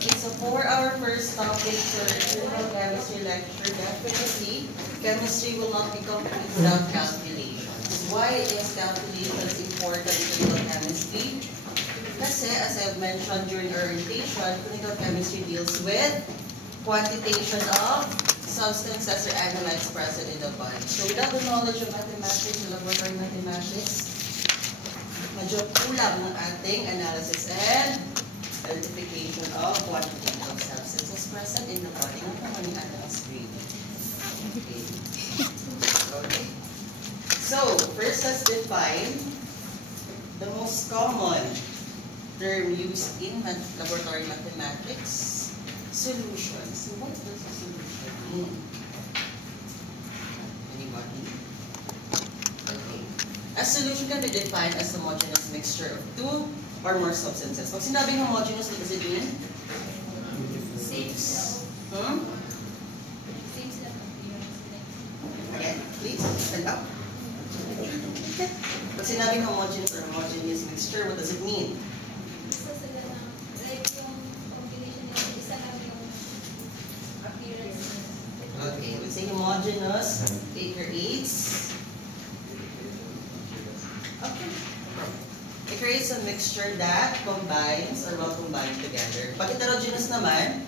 Okay, so for our first topic for clinical chemistry lecture, definitely, chemistry will not be complete without calculations. Why is calculations important in clinical chemistry? Kasi, as I've mentioned during orientation, clinical chemistry deals with quantitation of substances or analytes present in the body. So without the knowledge of mathematics, laboratory mathematics, medyo kulang ng ating analysis and identification of quantity of substances present in the body. Ang pamanihan ng screen. Okay. Okay. So, first let's define the most common term used in laboratory mathematics, solutions. So, what does a solution mean? Anybody? Okay. A solution can be defined as a homogeneous mixture of two or more substances. Pag sinabing homogeneous, what does it mean? Same. Hmm? Same sila. Again, please, stand up. Pag sinabing homogeneous or homogeneous mixture, what does it mean? Isa sila na, like yung combination nila, isa lang yung appearance. Okay, we say homogeneous. Take your eights. Okay. It creates a mixture that combines or will combine together. Pag heterogeneous naman,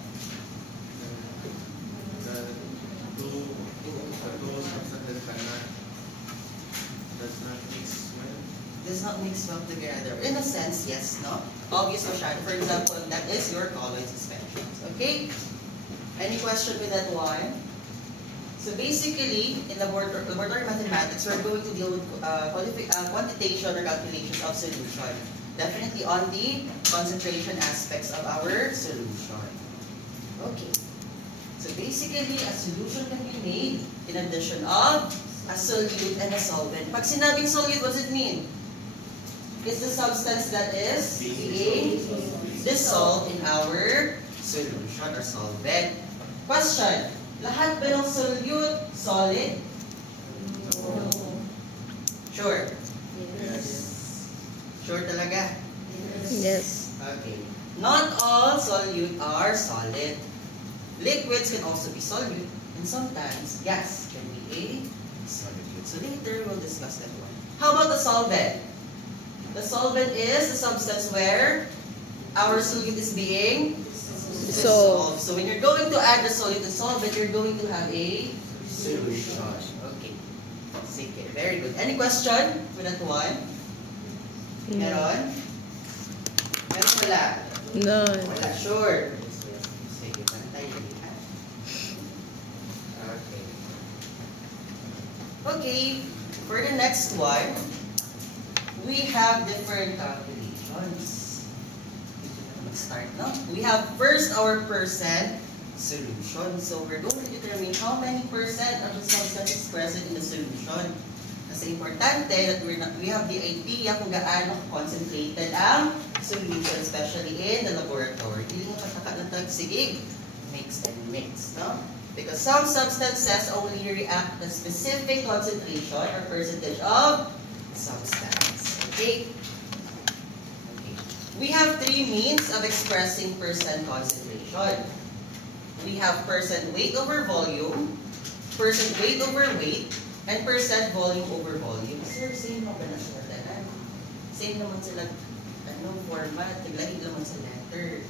does not mix well together. In a sense, yes, no? Obvious masyado. For example, that is your colloid suspensions. Okay? Any question with that one? So basically, in laboratory mathematics, we're going to deal with quantitation or calculations of solution. Definitely on the concentration aspects of our solution. Okay. So basically, a solution can be made in addition of a solute and a solvent. Pag sinabing solute, what does it mean? It's the substance that is being dissolved in our solution or solvent. Question. Lahat ba ng solute solid? No. Sure? Yes. Sure talaga? Yes. Okay. Not all solute are solid. Liquids can also be solute, and sometimes gas can be a solute. So later we'll discuss that one. How about the solvent? The solvent is the substance where our solute is being dissolved. So when you're going to add the solute and solvent, you're going to have a solution. Okay. Sige. Very good. Any question with that one? Meron? Meron wala? No. Wala. Sure. Sige. Pantay din, ha? Okay. Okay. For the next one, we have different calculations. Start now. We have first our percent solution. So we're going to determine how many percent of the substance is present in the solution. Kasi importante that we have the idea kung gaano concentrated ang solution, especially in the laboratory. Hindi mo pataka ng tagsigig. Mix and mix, no? Because some substances only react at a specific concentration or percentage of substance. Okay? We have three means of expressing percent concentration. We have percent weight over volume, percent weight over weight, and percent volume over volume. Sir, same naman na sila tanan. Same naman sila, format, naglahi naman sa letter.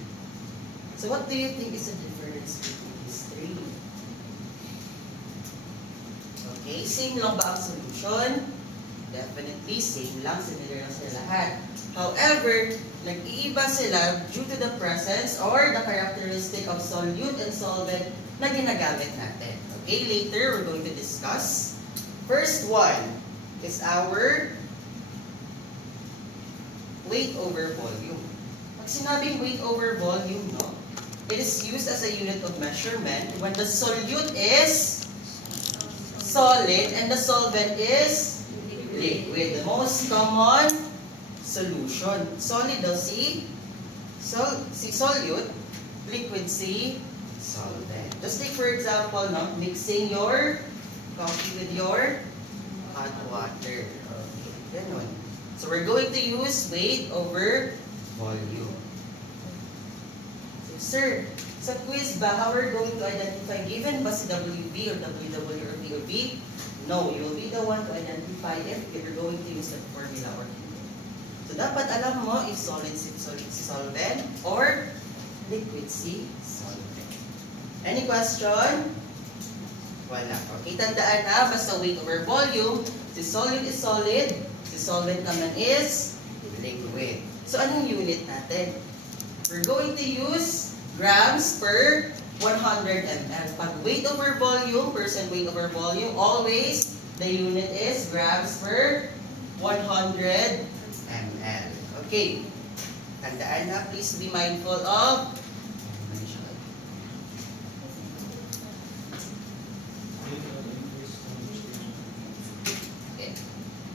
So what do you think is the difference between these three? Okay, same lang ba ang solution? Definitely, same lang, similar lang sila lahat. However, nag-iiba sila due to the presence or the characteristic of solute and solvent na ginagamit natin. Okay, later we're going to discuss. First one is our weight over volume. Pag sinabing weight over volume, no, it is used as a unit of measurement when the solute is solid and the solvent is liquid. The most common solution. Solid daw si solute, liquid si solvent. Just take for example, no, mixing your coffee with your hot water. Okay, ganun. So we're going to use weight over volume. So Sir, sa quiz ba, how we're going to identify given ba si WB or WW or POB? No, you'll be the one to identify if you're going to use that formula or hindi. So, dapat alam mo if solid si solvent or liquid si solvent. Any question? Wala. Okay, tandaan ha, basta weight over volume, si solid is solid, si solvent naman is liquid. So, anong unit natin? We're going to use grams per 100 ml. Pag weight over volume, percent weight over volume, always the unit is grams per 100 ml. Okay. Tandaan na, please be mindful of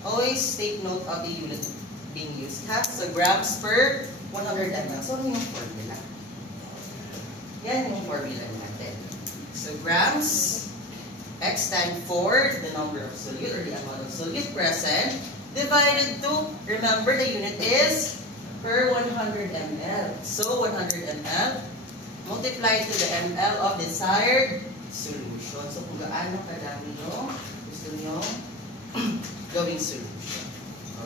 always take note of the unit being used. So, grams per 100 ml. So, ano yung formula? Yan yung formula natin. So, grams, x times 4, the number of solute or the amount of solute present, divided to, remember the unit is per 100 ml. So, 100 ml, multiply to the ml of desired solution. So, kung gaano kadami yung gusto nyo gawing solution.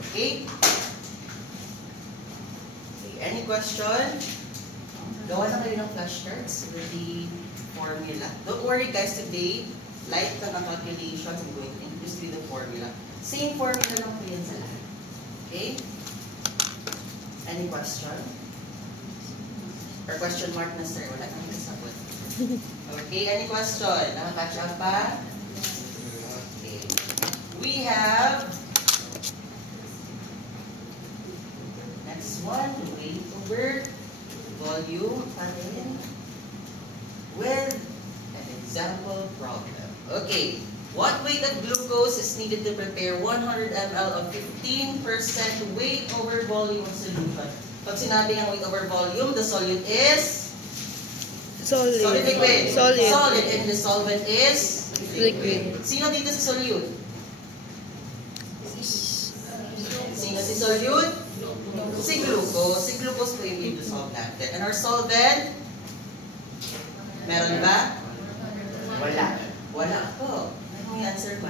Okay? Any question? Gawa na kayo ng flashcards with the formula. Don't worry guys, today, light ka ng calculations, I'm going to introduce you the formula. Same formula lang po yan sa lahat. Okay? Any question? Or question mark na sir? Wala kang nasagot. Okay, any question? Nakakatch up pa? Okay. We have next one, weight over volume pa rin with an example problem. Okay, what weight of glucose is needed to prepare 100 ml of 15% weight over volume of solution? Pag sinabi ng weight over volume, the solute is Solid. liquid. Solid. Solid and the solvent is Liquid. Sino dito si solute? Sino si solute? Si glucose. Si glucose po yung i-dissolve natin. And our solvent? Meron ba? Wala. Wala po. Ano yung answer ba?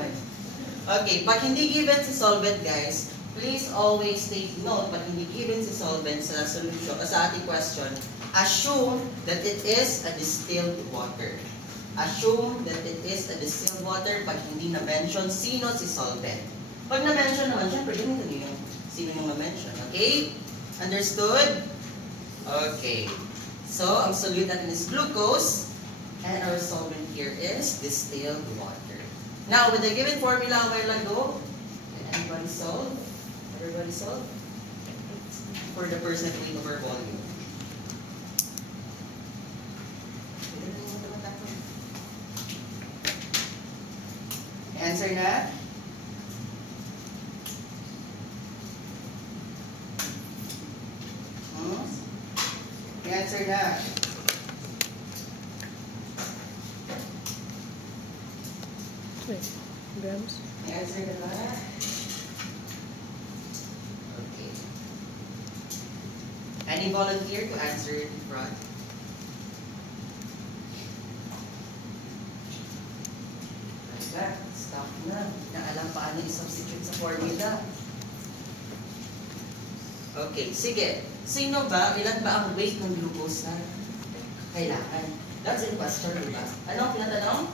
Okay, pag hindi given si solvent guys, please always take note, pag hindi given si solvent sa solution, sa ating question, assume that it is a distilled water. Assume that it is a distilled water pag hindi na-mention sino si solvent. Pag na-mention naman, syempre, ganito nyo yung sino yung na-mention. Okay? Understood? Okay. So, ang solute natin is glucose, and our solvent here is distilled water. Now, with the given formula a while ago, can anybody solve? Everybody solve? For the percent weight over volume. Answer na? Answer na. Grams. Answer na ba? Okay. Any volunteer to answer in front? Right, stop na. Na alam paano i-substitute sa formula. Okay, sige. Sino ba, ilan ba ang weight ng glucose na kailangan? That's in question, di ba? Ano ang pinatanong?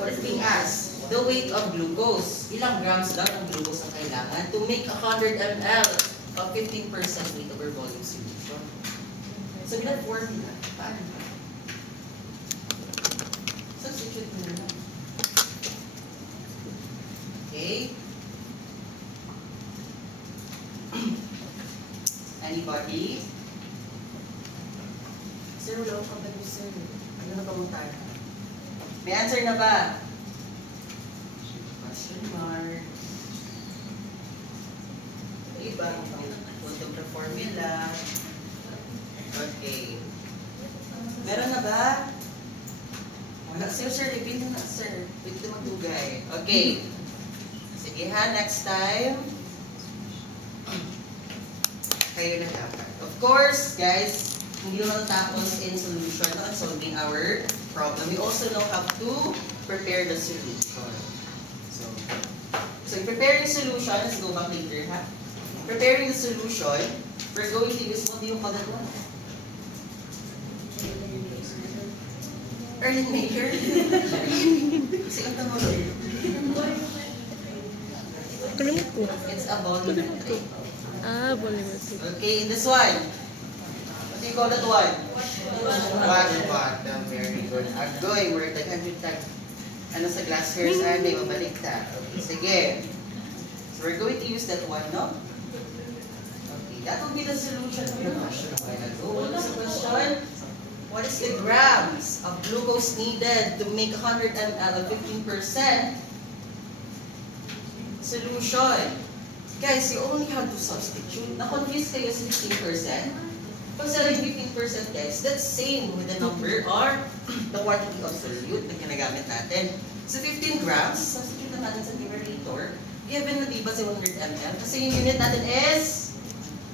What is being asked? The weight of glucose. Ilang grams lang ang glucose na kailangan to make 100 ml of 15% weight over volume solution? So, bilang formula, paano ba? Substitute mo na. Okay? Anybody? Sir, wala akong kapag sir. Ano na bang tayo? May answer na ba? Question mark. Ibang punto ng formula. Okay. Meron na ba? Wala. Sir, reveal na sir. Pwede magdugay. Okay. Sige ha, next time. Kayo na dapat. Of course, guys, hindi naman tapos in solution and solving our problem. We also know how to prepare the solution. So preparing the solution, let's go back later, ha? Preparing the solution, we're going to use, what do you call that one? Erlen maker? Kasi ang tawag yun. Kalimut ko. It's a volumetric. Ah, volumetric. Okay, in this one. What do you call that one? Bottom. Very good. I'm going where the 100 tag. Ano sa glass hairs ay may mabaliktad. Okay, sige. So we're going to use that one, no? Okay, that will be the solution of the question. What is the question? What is the grams of glucose needed to make 100 ml of 15% solution? Guys, you only have to substitute. Na-confuse kayo sa 15%. Pag sa 15% guys, that's same with the number or the quantity of solute na ginagamit natin. So 15 grams, substitute na natin sa numerator. Given na diba sa 100 ml? Kasi yung unit natin is,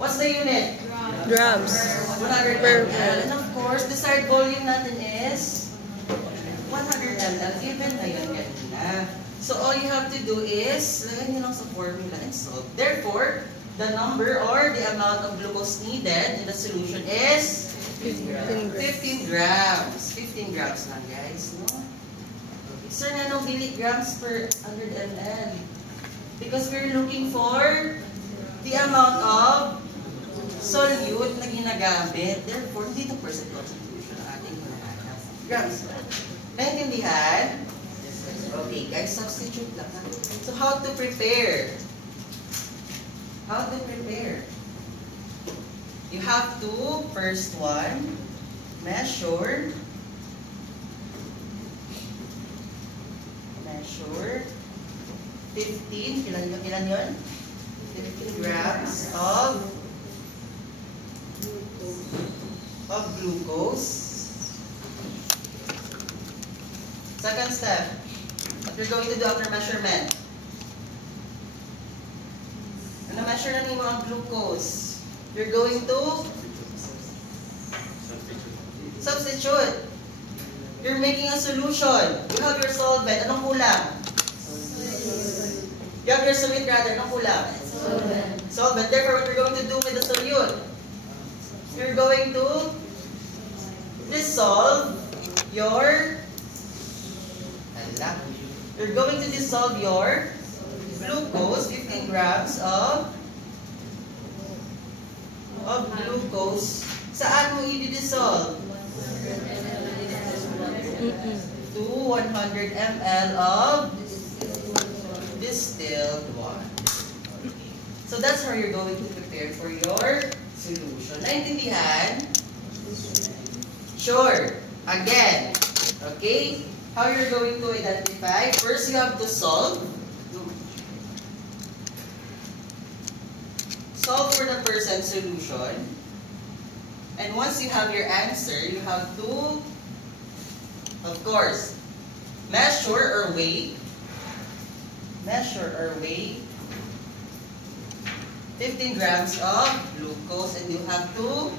what's the unit? Grams. 100 Per ml. And of course, desired volume natin is 100 ml. Given na yun kanina. So all you have to do is, lagay nyo lang sa formula and solve. Therefore, the number or the amount of glucose needed in the solution is 15 grams. 15 grams lang guys, no? Okay. Sir, nanong milligrams per 100 ml? Because we're looking for the amount of solute na ginagamit. Therefore, hindi ito percent concentration ang ating hinahanap. Grams. Naintindihan? Okay, guys, substitute lang. So, how to prepare? How to prepare? You have to, first one, measure 15, ilan yun? 15 grams of glucose. Second step, what you're going to do after measurement. Ano measure na niyo ang glucose? You're going to substitute. You're making a solution. You have your solvent. Anong kulang? You have your solute rather. Anong kulang? Solvent. Therefore, what you're going to do with the solute? You're going to dissolve your glucose, 15 grams of glucose. Saan mo i-dissolve? To 100 ml of distilled water. So that's how you're going to prepare for your solution. Naintindihan? Sure. Again. Okay? How you're going to identify? First, you have to solve. Solve for the percent solution. And once you have your answer, you have to, of course, measure or weigh 15 grams of glucose, and you have to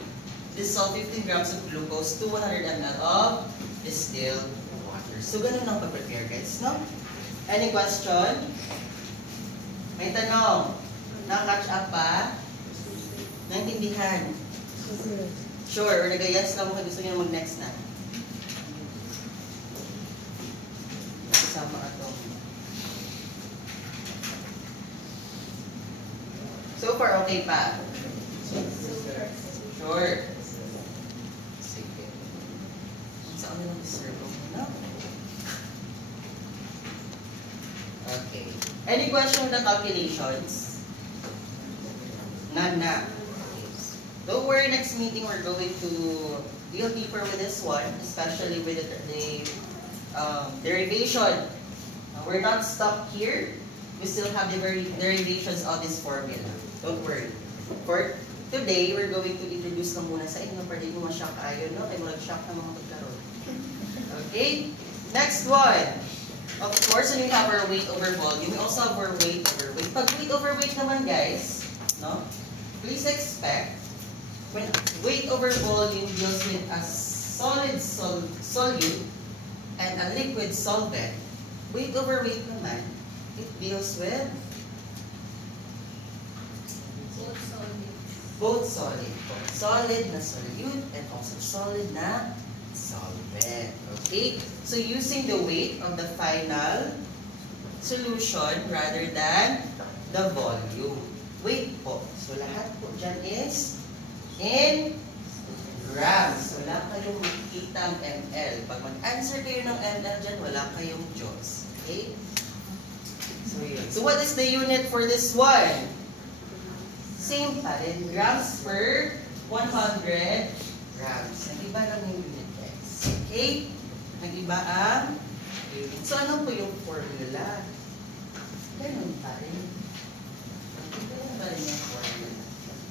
dissolve 15 grams of glucose to 100 ml of distilled water. So, ganun ang pag-prepare guys, no? Any question? May tanong? Na-catch up pa? Naintindihan? Sure, or nag-yes lang mo kung gusto nyo mag-next na. Kasama ato. So far, okay pa? Sure. Sige. Saan nyo lang-deserve mo na? Okay. Any question with the calculations? None na. Don't worry, next meeting we're going to deal deeper with this one, especially with the derivation. We're not stuck here. We still have the derivations of this formula. Don't worry. For today, we're going to introduce na muna sa inyo para di mo ma-shock ayon, no? Ay mag-shock na mga magkaroon. Okay? Next one. Of course, when we have our weight over volume, we also have our weight over weight. Pag weight over weight naman, guys, no? Please expect When weight over volume deals with a solid solute and a liquid solvent, weight over weight naman, it deals with both solid. Solid na solute and also solid na solvent. Okay? So using the weight of the final solution rather than the volume. Weight po. So lahat po dyan is in grams. Wala kayong makikita ang ml. Pag mag-answer kayo ng ml dyan, wala kayong joules. Okay? So yun. So what is the unit for this one? Same pa rin. Grams per 100 grams. Nag-iba lang yung unit guys. Okay? Nag-iba ang unit. So ano po yung formula? Ganun pa rin. Ganun pa rin yung formula.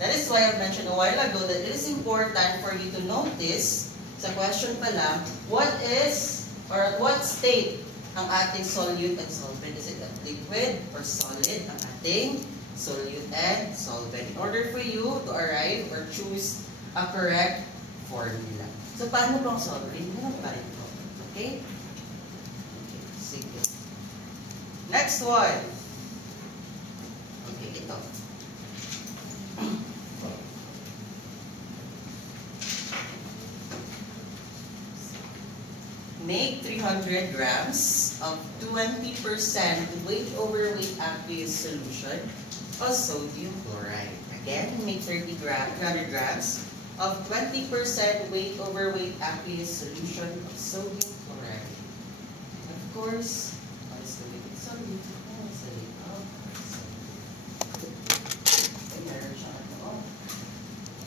That is why I mentioned a while ago that it is important for you to notice sa question pa lang, what is or at what state ang ating solute and solvent? Is it liquid or solid ang ating solute and solvent? In order for you to arrive or choose a correct formula. So paano bang solving? Ganun pa rin po. Okay? Sige. Next one. Okay, ito. Make 300 grams of 20% weight over weight aqueous solution of sodium chloride. Again, make 300 grams of 20% weight over weight aqueous solution of sodium chloride. Of course, what is the weight of sodium? What is the weight of sodium? Meron siya ano?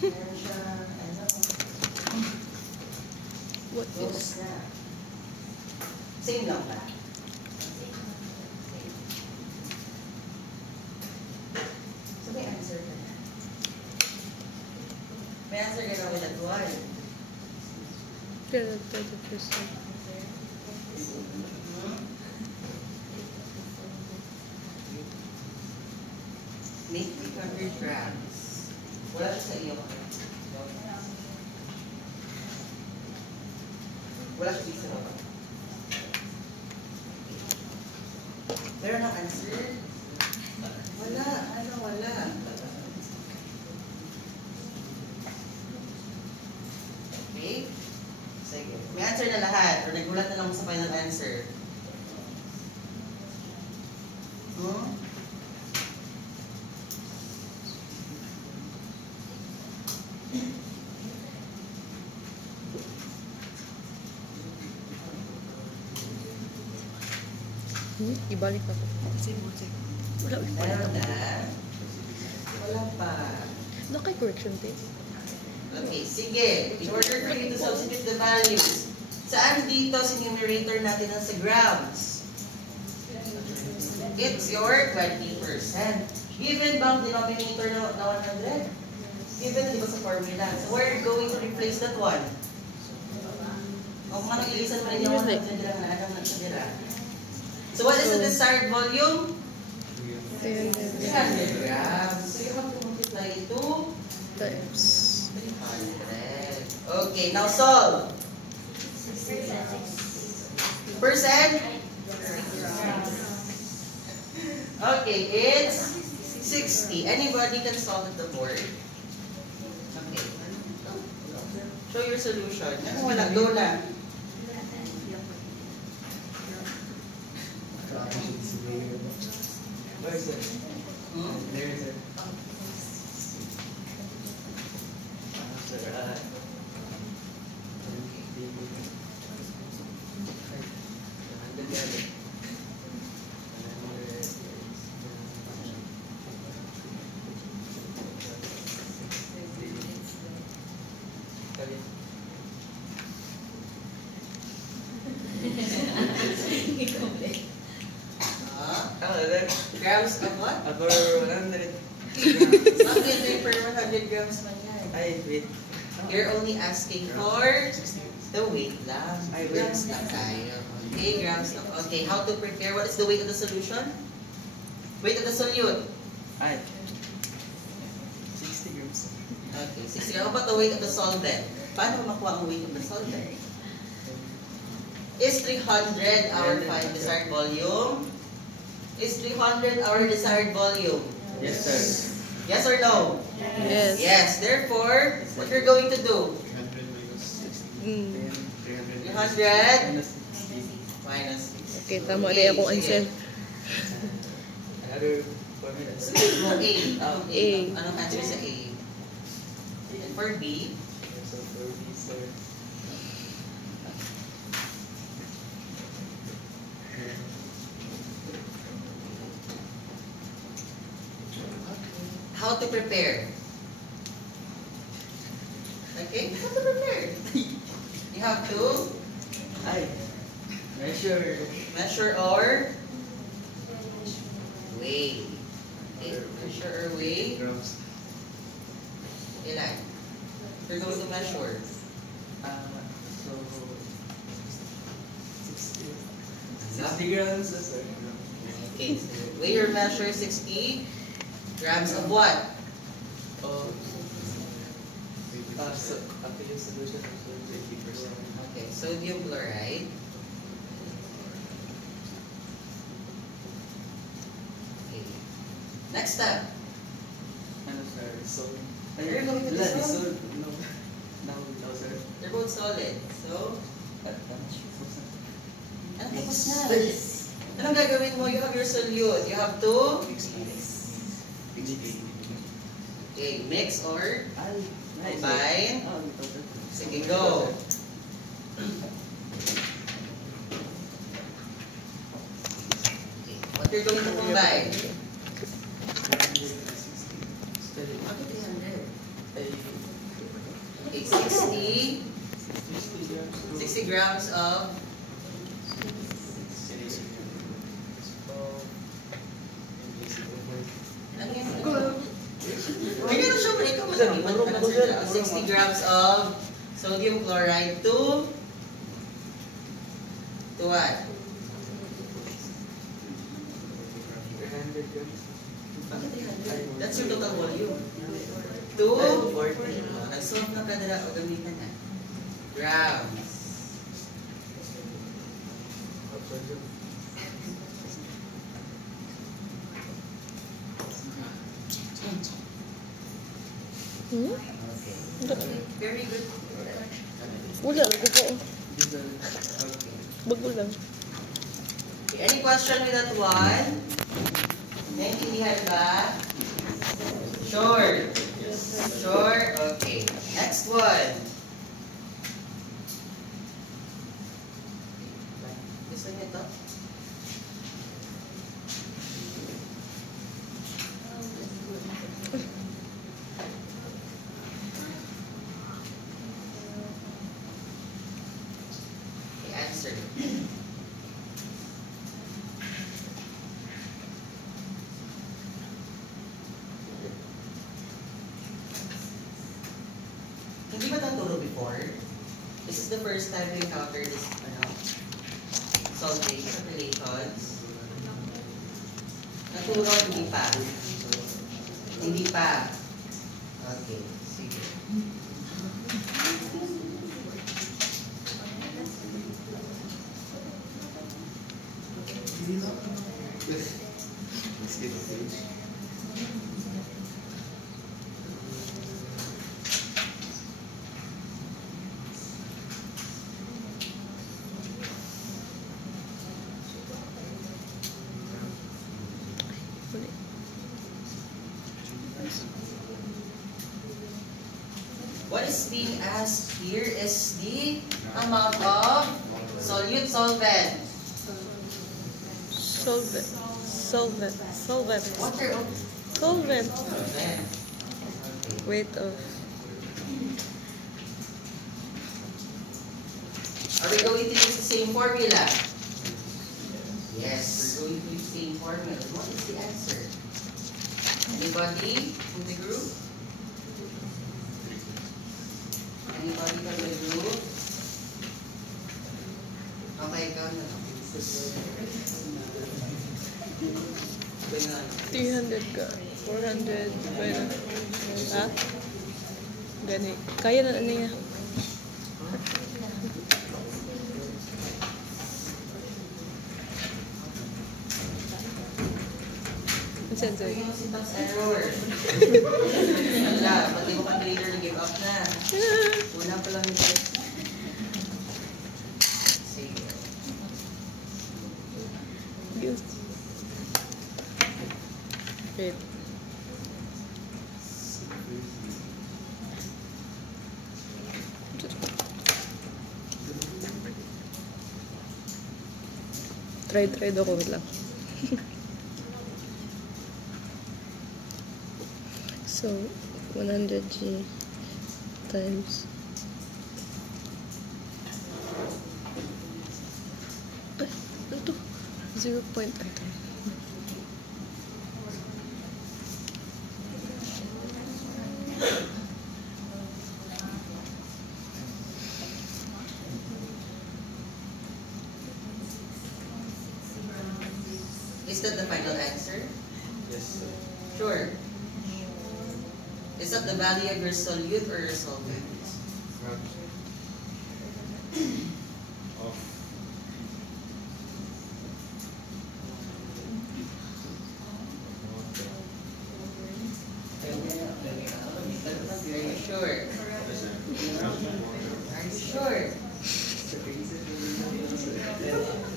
Meron siya ano? What is? Same lang ba? So may answer ka na. May answer ka na with that one. 20%. Make 300 grams. Wala siya sa iyo. Wala siya sa iyo. Meron ang answer? Wala. Ano wala? Okay? Sige. May answer na lahat. Or nagulat na lang sa final answer. Ibalik ako. Wala pa. Meron na? Wala pa. Naka-correction tape. Okay, sige. In order for you to substitute the values, saan dito sa numerator natin ang sa grams? It's your 20%. Given bang denominator na 100? Given, di ba sa formula? So where are you going to replace that one? O kung anong ilisan mo rin yung 100 lang na anong nagsagera. So what is the desired volume? 300 grams. So you have to multiply it to Times. 300. Okay, now solve. Percent? Okay, it's 60. Anybody can solve at the board. Okay. Show your solution. Ano wala? Go na. Where is it? There is it. Grams of what? For 100 Bakit per 100 grams man yan? Ay, wait. You're only asking for the weight lang. Ay, Grams lang tayo. Okay, grams lang. Okay, how to prepare? What is the weight of the solution? Weight of the solute? Ay. 60 grams. Okay, 60. How about the weight of the solvent? Paano makuha ang weight of the solvent? Is 300 our final desired volume? Is 300 our desired volume? Yes, sir. Yes or no? Yes. Yes. Therefore, what you're going to do? 300 minus 60. Mm. 300 minus 60. minus 6. Okay, tama na akong answer. Another formula. No, A. A. Anong answer sa A? And for B? So for B, sir. How to prepare? Okay, how to prepare? You have to measure or weigh. Okay, measure or weigh. Grams. Ilan? You're going to measure. So 60 grams, sir. Okay, so weigh or measure 60 grams of what? So after yung solution, so 20%. Okay, sodium chloride. Okay. Next step. Ano, sir? So, You're going to blood is dissolve. so, no, sir. They're both solid. So, ano tapos na? Anong gagawin mo? You have your solute. You have to okay, mix or combine. Sige, go. Okay, what you're going to combine? Ano 300? Okay, 60 grams of ano yan? Kaya na siya, ikaw malagipan ka ng sir. 60 grams of sodium chloride to what? 300 grams. Bakit 300? That's your total volume. To 40. Nag-solve na ka dala o gamitan na. Grams. Hmm? Okay. Very good. Wala, ko po. Bago lang. Okay, any question with that one? Naintindihan ba? Sure. Sure? Okay. Next one. Gusto niyo ito? Okay, answer. Hindi ba naturo before? This is the first time we encounter this, solving relations. Naturo, hindi pa. Hindi pa. Okay, sige. Let's get the page. Uli. What is being asked here is the amount of solute solvent. Solvent. Solvent. Solvent. Water of Solvent. solvent. Weight of. Are we going to use the same formula? Yes, we're going to use the same formula. What is the answer? Anybody in the group? Anybody from the group? Okay, ikaw na lang. 300 ka. 400. Well, ha? Gani. Kaya na niya. Sensor. Error. Wala, pati mo calculator na give up na. Una pa lang ito. Sige. Wait. Try daw ko lang. So, 100G times ito 0. Ito. Is that the final answer? Yes, sir. Sure. Is that the value of your solute or your solvent? Of Are you sure? Are you sure?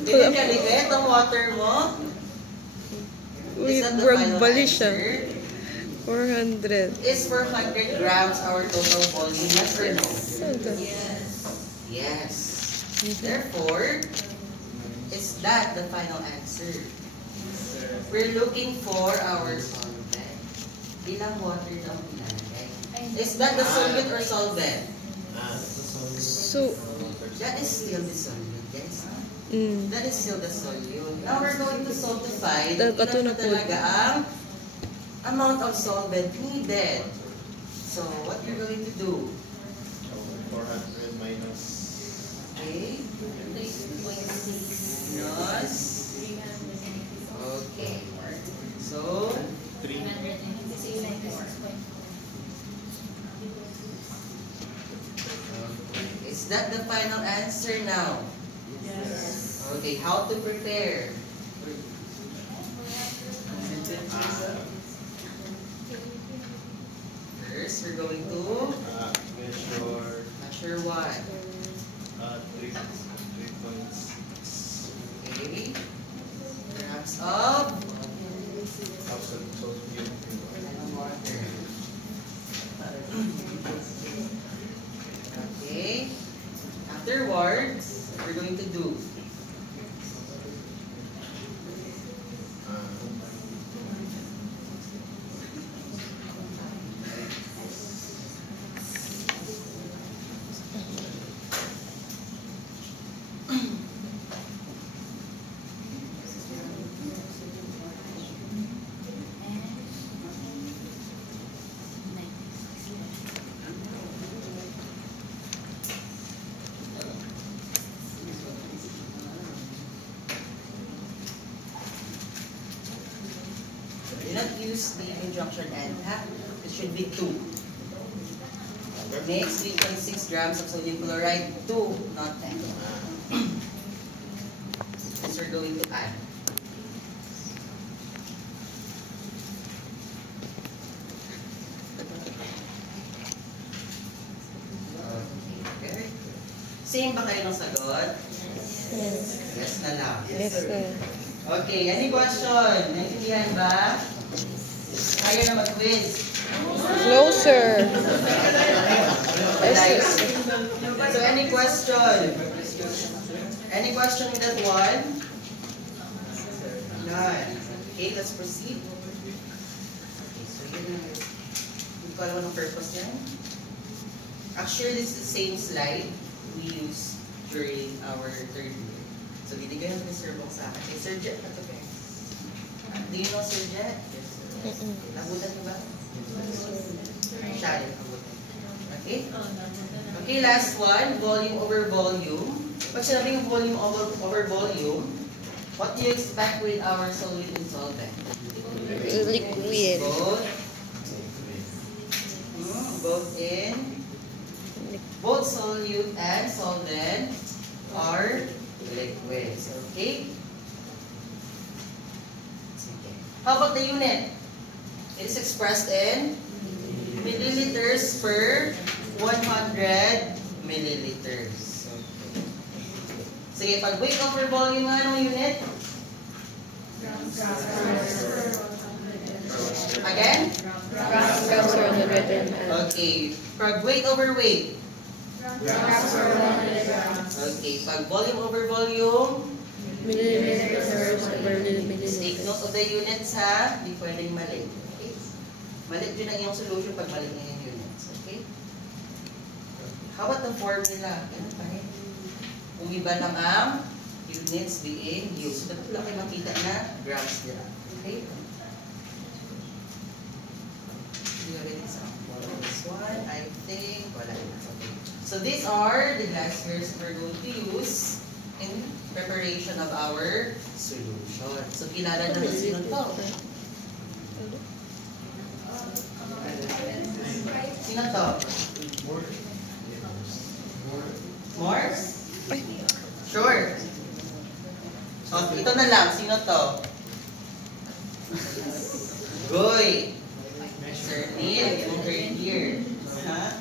Dili ka ligat ang water mo? Uy, Is that the brag final bali siya. answer? 400. Is 400 grams our total volume? Yes or no? Ito. Yes. Therefore, is that the final answer? We're looking for our solvent. Ilang water daw ilalagay? Is that the solvent or solvent? So, That is still the solvent, guys. mm. That is still the solute. Now we're going to solidify Dahil kato ilan na na po. talaga ang amount of solvent needed. So, what you're going to do? 400 minus Okay. Minus. Okay. So, 3. is that the final answer now? Yes. Okay, how to prepare? First, we're going to Measure measure what? 3 points. Okay. Grams of water. Okay. Afterwards, we're going to do do not use the conjunction and, ha? It should be 2. Next, 3.6 grams of sodium chloride, 2, not 10. This we're going to add. Okay. Same ba kayo ng sagot? Yes. Yes na lang. Yes, sir. Okay, any question? Naintindihan ba? Kaya na mag-quiz. Closer. Like, so any question? Any question with that one? None. Okay, let's proceed. Okay, so yun na. Hindi ko alam ang purpose yan. Actually, this is the same slide we used during our third year. So, binigyan ng Mr. Bong sa akin. Sir Jet, ito guys. Do you know Sir Jet? Yes, sir. Nabutan mo ba? Siya rin, nabutan. Okay? Okay, last one. Volume over volume. Pag sinabing volume over volume, what do you expect with our solute and solvent? Liquid. Both in Both solute and solvent are liquids. Okay? Sige. How about the unit? It is expressed in milliliters per 100 milliliters. Okay. Sige, pag weight over volume, anong unit? Again? Grams per 100 ml. Okay. Pag weight over weight. Okay. Pag volume over volume. Milliliters per Take milliliters. note of the units ha. Hindi pwedeng mali. Okay? Mali yun ang iyong solution pag mali na yung units. Okay? How about the formula? Ganun pa rin. Kung iba lang ang units being used. So, dapat lang kayo makita na grams nila. Okay? Do you have an example? This one, I think, wala na. Okay. So these are the glasswares we're going to use in preparation of our solution. So kilala naman sino to? Sino to? Morse? Sure. Oh, ito na lang. Sino to? Goy. Sir Neil, yung third year. Ha?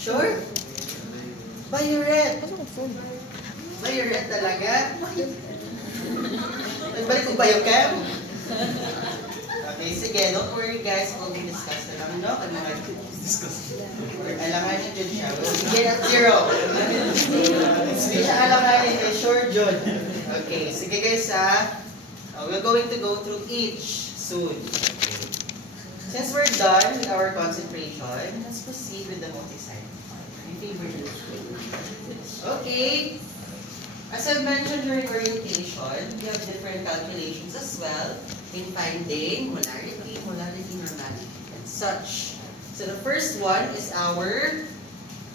Sure? Bayoret. Bayoret talaga? Nagbalik ko biochem? Okay, sige. Don't worry guys. We'll be discussing lang, no? Pag mga alanganin dyan siya. We'll begin at 0. Hindi siya alanganin. Sure, John. Okay, sige guys ha. We're going to go through each soon. Okay. Since we're done with our concentration, let's proceed with the multi-site. Okay. As I've mentioned during orientation, we have different calculations as well in finding molarity, normality, and such. So the first one is our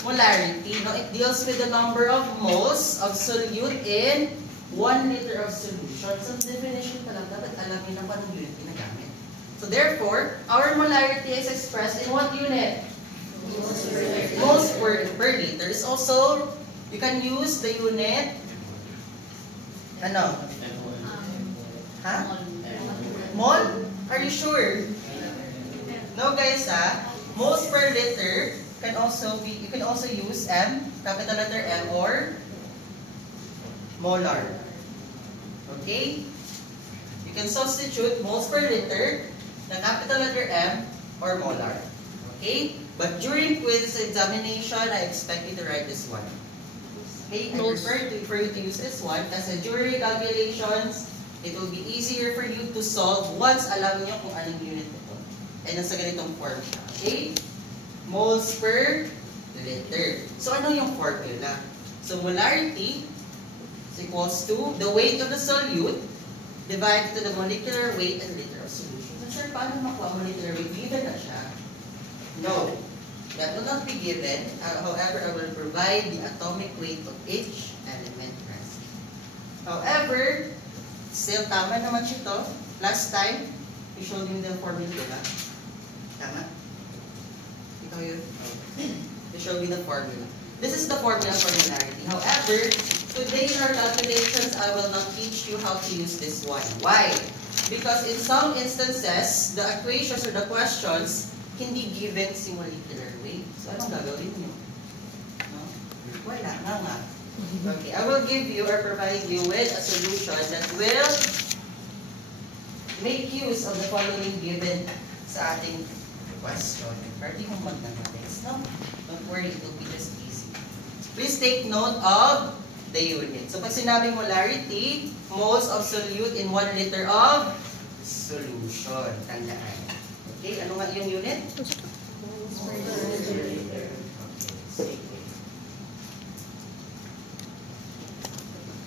molarity. Now it deals with the number of moles of solute in 1 liter of solution. So definition pa lang, dapat alam niyo na kung anong unit ginagamit. So therefore, our molarity is expressed in what unit? Moles per liter. Is also, you can use the unit, ano? Ha? Mol? Are you sure? No guys ha? Moles per liter can also be, you can also use M, capital letter M, or molar. Okay? You can substitute moles per liter, the capital letter M, or molar. Okay? But during quiz examination, I expect you to write this one. Okay? I prefer for you to use this one kasi during calculations, it will be easier for you to solve once alam niyo kung anong unit ito. And nasa ganitong form siya. Okay? Moles per liter. So ano yung formula? So molarity is equals to the weight of the solute divided to the molecular weight and liter of solution. So sir, paano makuha molecular weight? Given na siya? No. That will not be given. However, I will provide the atomic weight of each element present. However, still tama naman siya to. Last time, you showed me the formula, diba? Tama? Ikaw yun? You showed me the formula. This is the formula for molarity. However, today in our calculations, I will not teach you how to use this one. Why? Because in some instances, the equations or the questions hindi given si molecular weight. So, anong gagawin nyo? No? Wala nga. Okay, I will give you or provide you with a solution that will make use of the following given sa ating question. Pwede kong mag-mathematics, no? Don't worry, it will be just easy. Please take note of the unit. So, pag sinabing molarity, moles of solute in 1 liter of solution. Tandaan. Okay, ano nga yung unit?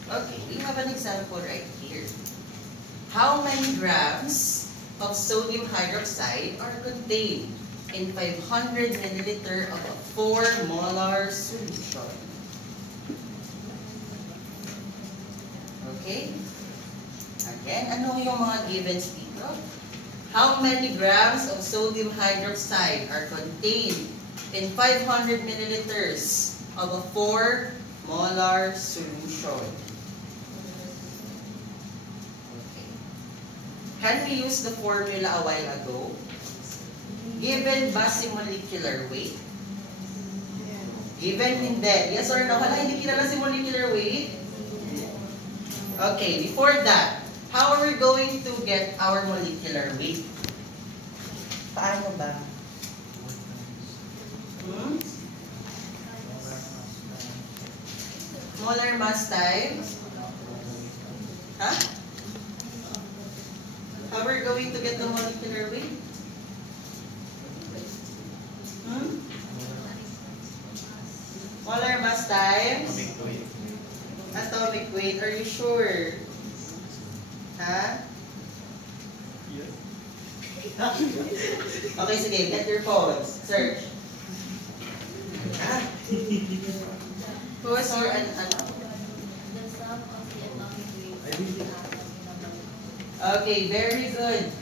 Okay, we have an example right here. How many grams of sodium hydroxide are contained in 500 milliliter of a 4 molar solution? Okay? Again, ano yung mga givens dito? How many grams of sodium hydroxide are contained in 500 milliliters of a 4 molar solution. Okay. Can we use the formula a while ago? Given base molecular weight? Given hindi. Yes or no? Hala, hindi kilala si molecular weight? Okay, before that, how are we going to get our molecular weight? Paano ba? Molar mass times? Huh? How are we going to get the molecular weight? Molar mass times? Atomic weight. Are you sure? Huh? Okay, sige. Get your phones. Search. Who is your ano? The sum of the atomic weight. Okay, very good.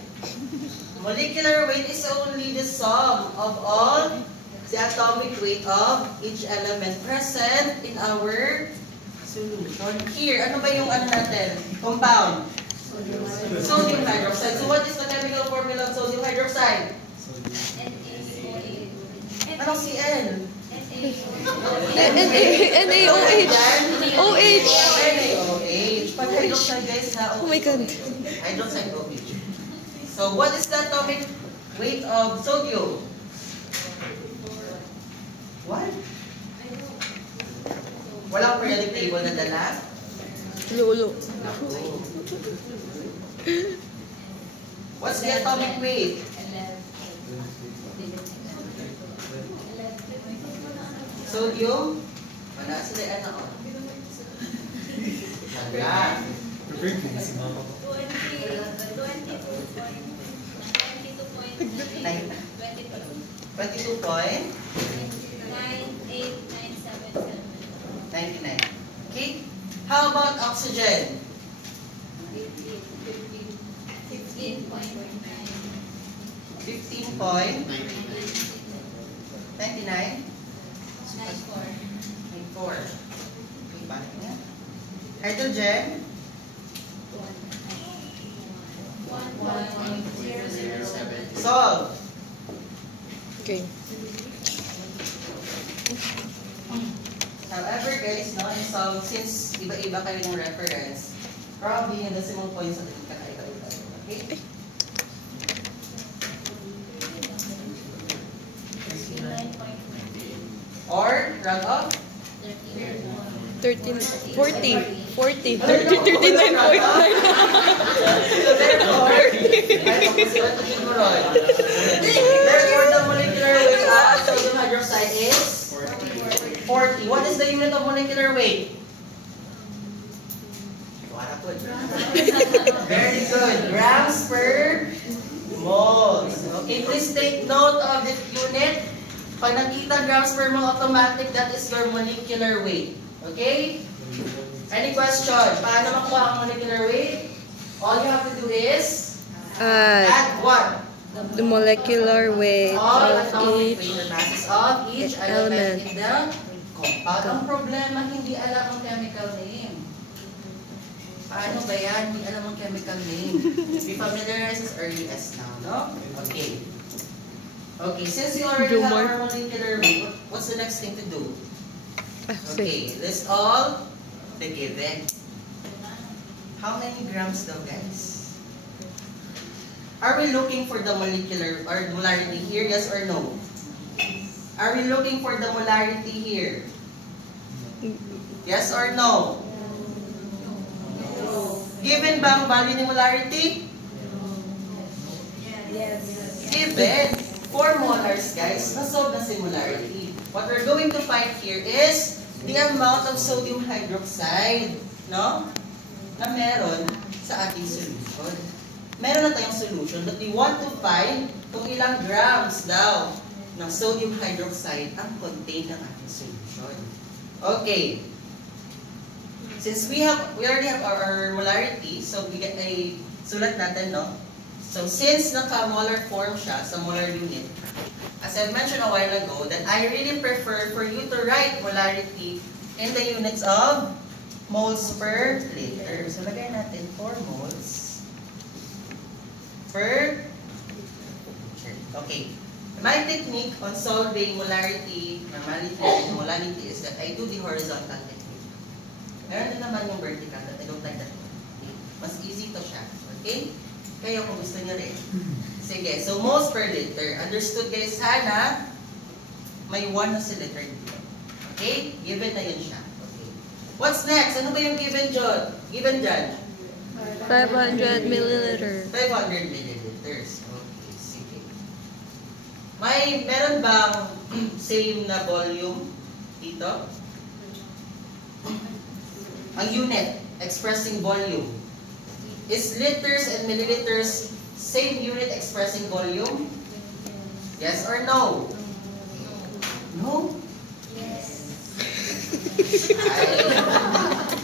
Molecular weight is only the sum of all the atomic weight of each element present in our solution. Here, ano ba yung ano natin? Compound. Sodium hydroxide. So what is the chemical formula of sodium hydroxide? Anong CN? NaOH. OH. NaOH. Pag hydroxide guys na Oh my God. hydroxide OH. So what is the atomic weight of sodium? What? Walang periodic table na dala? Lolo. What's the atomic weight? Sodium? Wala sila ano o? Wala. 22 point? 99. Okay? How about oxygen? 15 point? 99? 94. Okay, balik nga. Hydrogen? 1.007. Salt? Okay. However guys, no, in salt, since iba-iba kayo ng reference, probably yung decimal points natin kakaiba-iba. Okay? Or, round off? 13, 40, 40, 39.9. So therefore, therefore, the molecular weight of sodium hydroxide is 40. What is the unit of molecular weight? Very good. Grams per mole. Okay, please take note of this unit. Pag nakita grams per mole automatic, that is your molecular weight. Okay? Any question? Paano makuha ang molecular weight? All you have to do is add what? The molecular weight All of atomic each weight masses of each element element. in the compound. Ang problema, hindi alam ang chemical name. Paano ba yan? Hindi alam ang chemical name. Be familiarized as early as now, no? Okay. Okay, since you already have our molecular weight, what's the next thing to do? Okay, list all the given. How many grams though, guys? Are we looking for the molecular or molarity here? Yes or no? Are we looking for the molarity here? Yes or no? Given ba ang value ni molarity? Yes. Given. 4 molars, guys. Nasolve na si molarity. What we're going to find here is the amount of sodium hydroxide, no? Na meron sa ating solution. Meron na tayong solution, but we want to find kung ilang grams daw ng sodium hydroxide ang contain ng ating solution. Okay. Since we already have our molarity, so we get a sulat natin, no? So since naka-molar form siya sa molar unit, as I mentioned a while ago, that I really prefer for you to write molarity in the units of moles per liter. So lagay natin 4 moles per liter. Okay. My technique on solving molarity, normality, and molality is that I do the horizontal technique. Meron din naman yung vertical, but I don't like that one. Okay. Mas easy to siya. Okay? Kayo kung gusto niyo rin. Sige, so moles per liter. Understood guys, sana may 1 na si liter dito. Okay? Given na yun siya. Okay. What's next? Ano ba yung given dyan? Given dyan? 500 milliliter. 500 milliliters. Okay, sige. Meron bang same na volume dito? Ang unit expressing volume. Is liters and milliliters same unit expressing volume? Yes or no? No? Yes.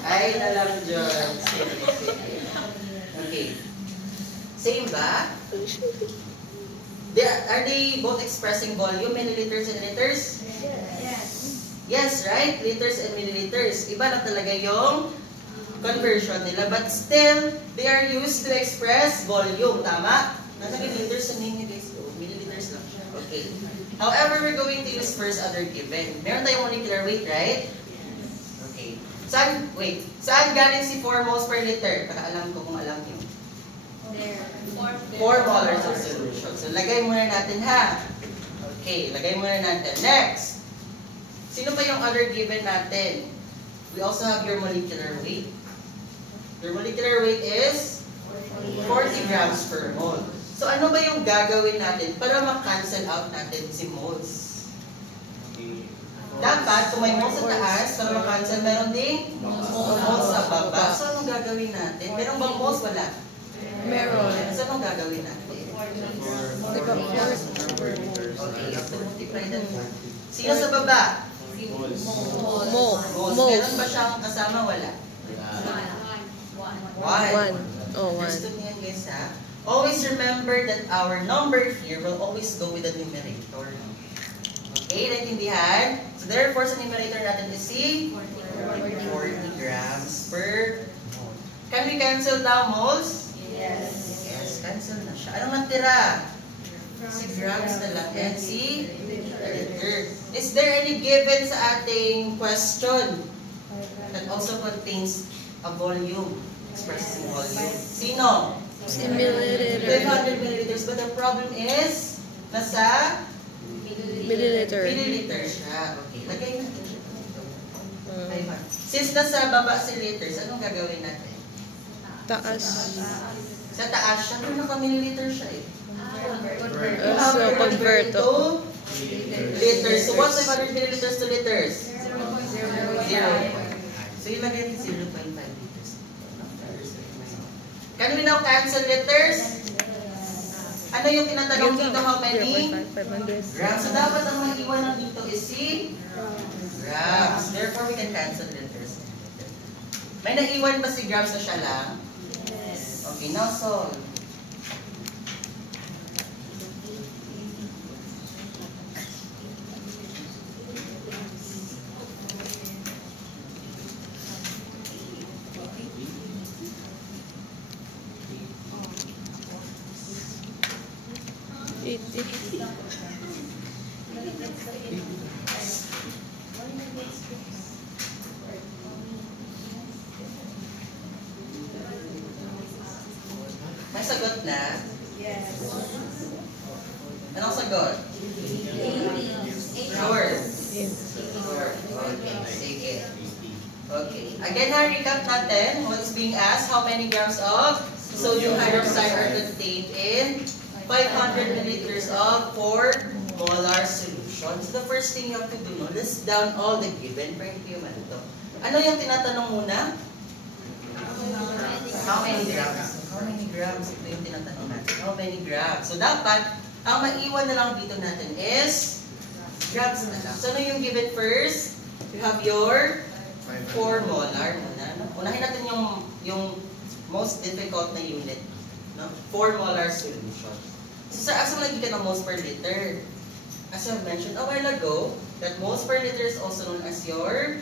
Ay na lang dyan. Okay. Same ba? Are they both expressing volume, milliliters and liters? Yes. Yes, right? Liters and milliliters. Iba lang talaga yung conversion nila. But still, they are used to express volume. Tama? Nalagay liters sa name niya guys. Milliliters lang siya. Okay. However, we're going to use first other given. Meron tayong molecular weight, right? Okay. Saan galing si 4 moles per liter? Para alam ko kung alam niyo. There. 4 molars of solution. So, lagay muna natin ha. Okay, lagay muna natin. Next. Sino pa yung other given natin? We also have your molecular weight. Your molecular weight is 40 grams per mole. So, ano ba yung gagawin natin para ma-cancel out natin si moles? Dapat, kung may moles sa taas, para ma-cancel, meron ding moles sa baba. So, anong gagawin natin? Meron bang moles? Wala. Meron. So, anong gagawin natin? Di ba? Okay, you have to multiply that. Sino sa baba? Mo. Moles. Mo. Meron ba siyang kasama? Wala. One. Oh, one. Understood niyan guys ha? Always remember that our number here will always go with the numerator. Okay, naintindihan? So therefore, sa numerator natin is si 40 grams per mole. Can we cancel the moles? Yes. Yes, cancel na siya. Anong natira? Si grams na lang. And si liter. Is there any given sa ating question that also contains a volume? Expressing volume. Sino? Si milliliter. 500 milliliters. But the problem is, nasa Milliliter. milliliter siya. Okay, lagay natin siya. 500. Since nasa baba si liters, anong gagawin natin? Taas. Sa taas siya, pero naka-milliliter siya eh. So, convert to. Liters. So, what's 500 milliliters to liters? 0.5. So, ilagay natin 0.5 liters. Can we now cancel liters? Ano yung tinatanong dito? How many? 500. Grams. So, dapat ang maiwan lang dito is si grams. Therefore, we can cancel liters. May naiwan ba si grams na siya lang? Yes. Okay, now solve. May sagot na? Yes. Anong sagot? Sure. Yes. Sure. Okay, sige. Okay. Again, recap natin what is being asked. How many grams of sodium hydroxide are contained in 500 milliliters of 4 molar solution? So the first thing you have to do, no, list down all the given for hindi yung ito. Ano yung tinatanong muna? How many grams? How many grams? Ito yung tinatanong natin. How many grams? So dapat, ang maiwan na lang dito natin is grams na lang. So ano yung given first? You have your 4 molar muna. Unahin natin yung most difficult na unit. No? 4 molar solution. So sir, asa lagi ka ng moles per liter? As I mentioned a while ago, that moles per liter is also known as your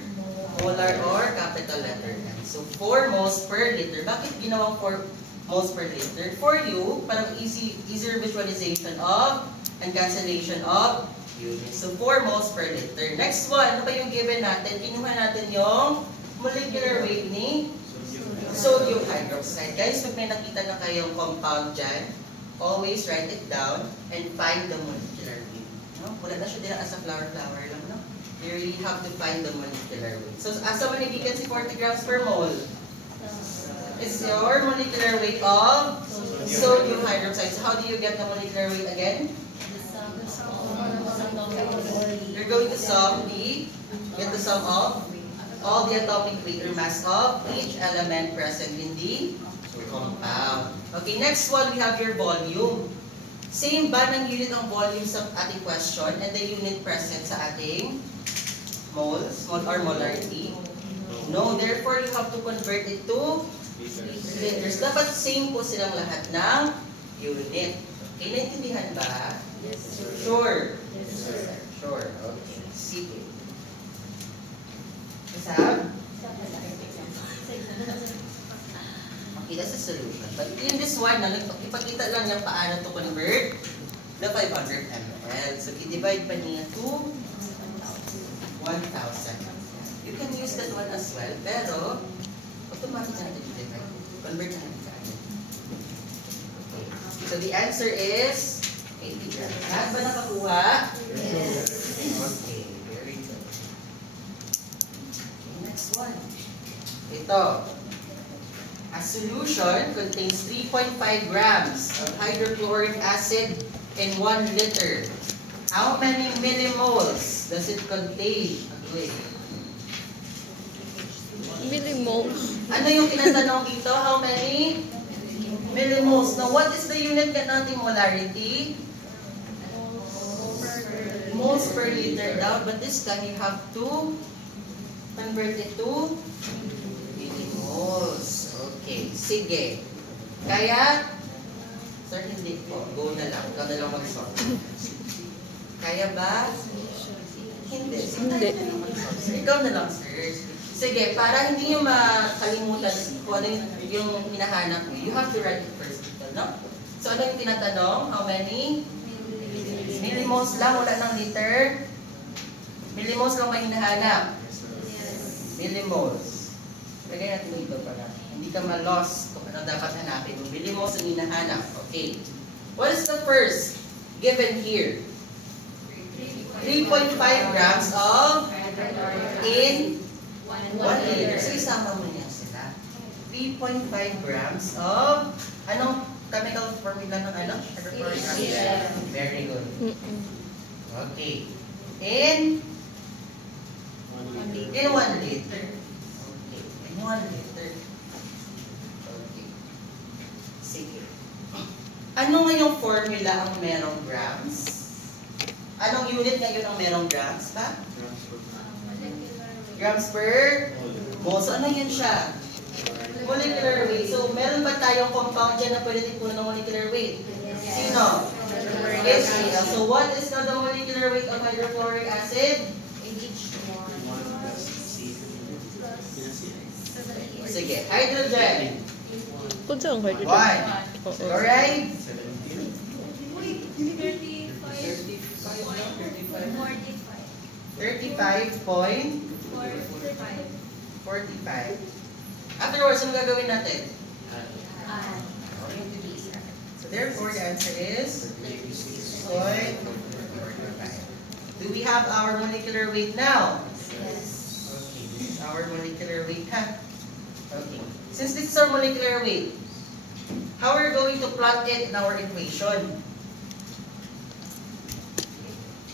molar or capital letter M. So 4 moles per liter. Bakit ginawang 4 moles per liter? For you, parang easier visualization of and cancellation of units. So 4 moles per liter. Next one, ano ba yung given natin? Kinuha natin yung molecular weight ni sodium hydroxide. Guys, pag may nakita na kayong compound dyan, always write it down and find the molecular weight. No? Wala na siya din as a flower lang, no? You really have to find the molecular weight. So, asa manigikan si 40 grams per mole? It's your molecular weight of sodium hydroxide. So, how do you get the molecular weight again? You're going to get the sum of all the atomic weight or mass of each element present in the compound. Okay, next one, we have your volume. Same ba ng unit ng volume sa ating question and the unit present sa ating moles, mole or molarity? No, therefore you have to convert it to liters. Dapat same po silang lahat ng unit. Okay, naintindihan ba? Yes, sir. Sure. Yes, sir. Sure. Okay. Sige. Isab? Okay, that's a solution. But in this one, ipakita lang yung paano to convert the 500 ml. So, i-divide pa niya to 1,000. You can use that one as well, pero automatic na natin i-divide. Convert na natin kaagad. Okay. So, the answer is 80 grams. Lahat ba nakakuha? Yes. Okay, very good. Okay, next one. Ito. A solution contains 3.5 grams of hydrochloric acid in 1 liter. How many millimoles does it contain? Okay. Millimoles. Ano yung tinatanong dito? How many millimoles? Now, what is the unit natin molarity? Moles per liter daw, but this time you have to convert it to millimoles. Okay, sige. Kaya, sir, hindi po. Go na lang. Ikaw na lang mag-solve. Kaya ba? Hindi. Hindi. Ikaw na lang, sir. Sige, para hindi nyo makalimutan kung ano yung hinahanap nyo, you have to write it first dito, no? So, ano yung tinatanong? How many? Millimoles lang, wala ng liter. Millimoles lang ba hinahanap? Millimoles. Lagay natin dito para hindi ka ma-lost kung ano dapat hanapin. Millimoles ang hinahanap. Okay. What is the first given here? 3.5 grams of in 1 liter. So, isama mo niya sila. 3.5 grams of anong chemical formula ng ano? Hydrochloric acid. Very good. Okay. In 1 liter. Okay. In 1 liter. Okay. Sige. Ano nga yung formula ang merong grams? Anong unit ngayon ang merong grams ba? Grams per mole. So, ano yun siya? Molecular weight. So, meron ba tayong compound dyan na pwede din puno ng molecular weight? Sino? HCl. So, what is now the molecular weight of hydrochloric acid? Sige. Hydrogen. Kung saan kayo dito? 1. Alright? 35.45. Afterwards, ano gagawin natin? So therefore, the answer is 0.45. Do we have our molecular weight now? Yes. Okay, this is our molecular weight, ha? Okay. Since this is our molecular weight, how are we going to plot it in our equation?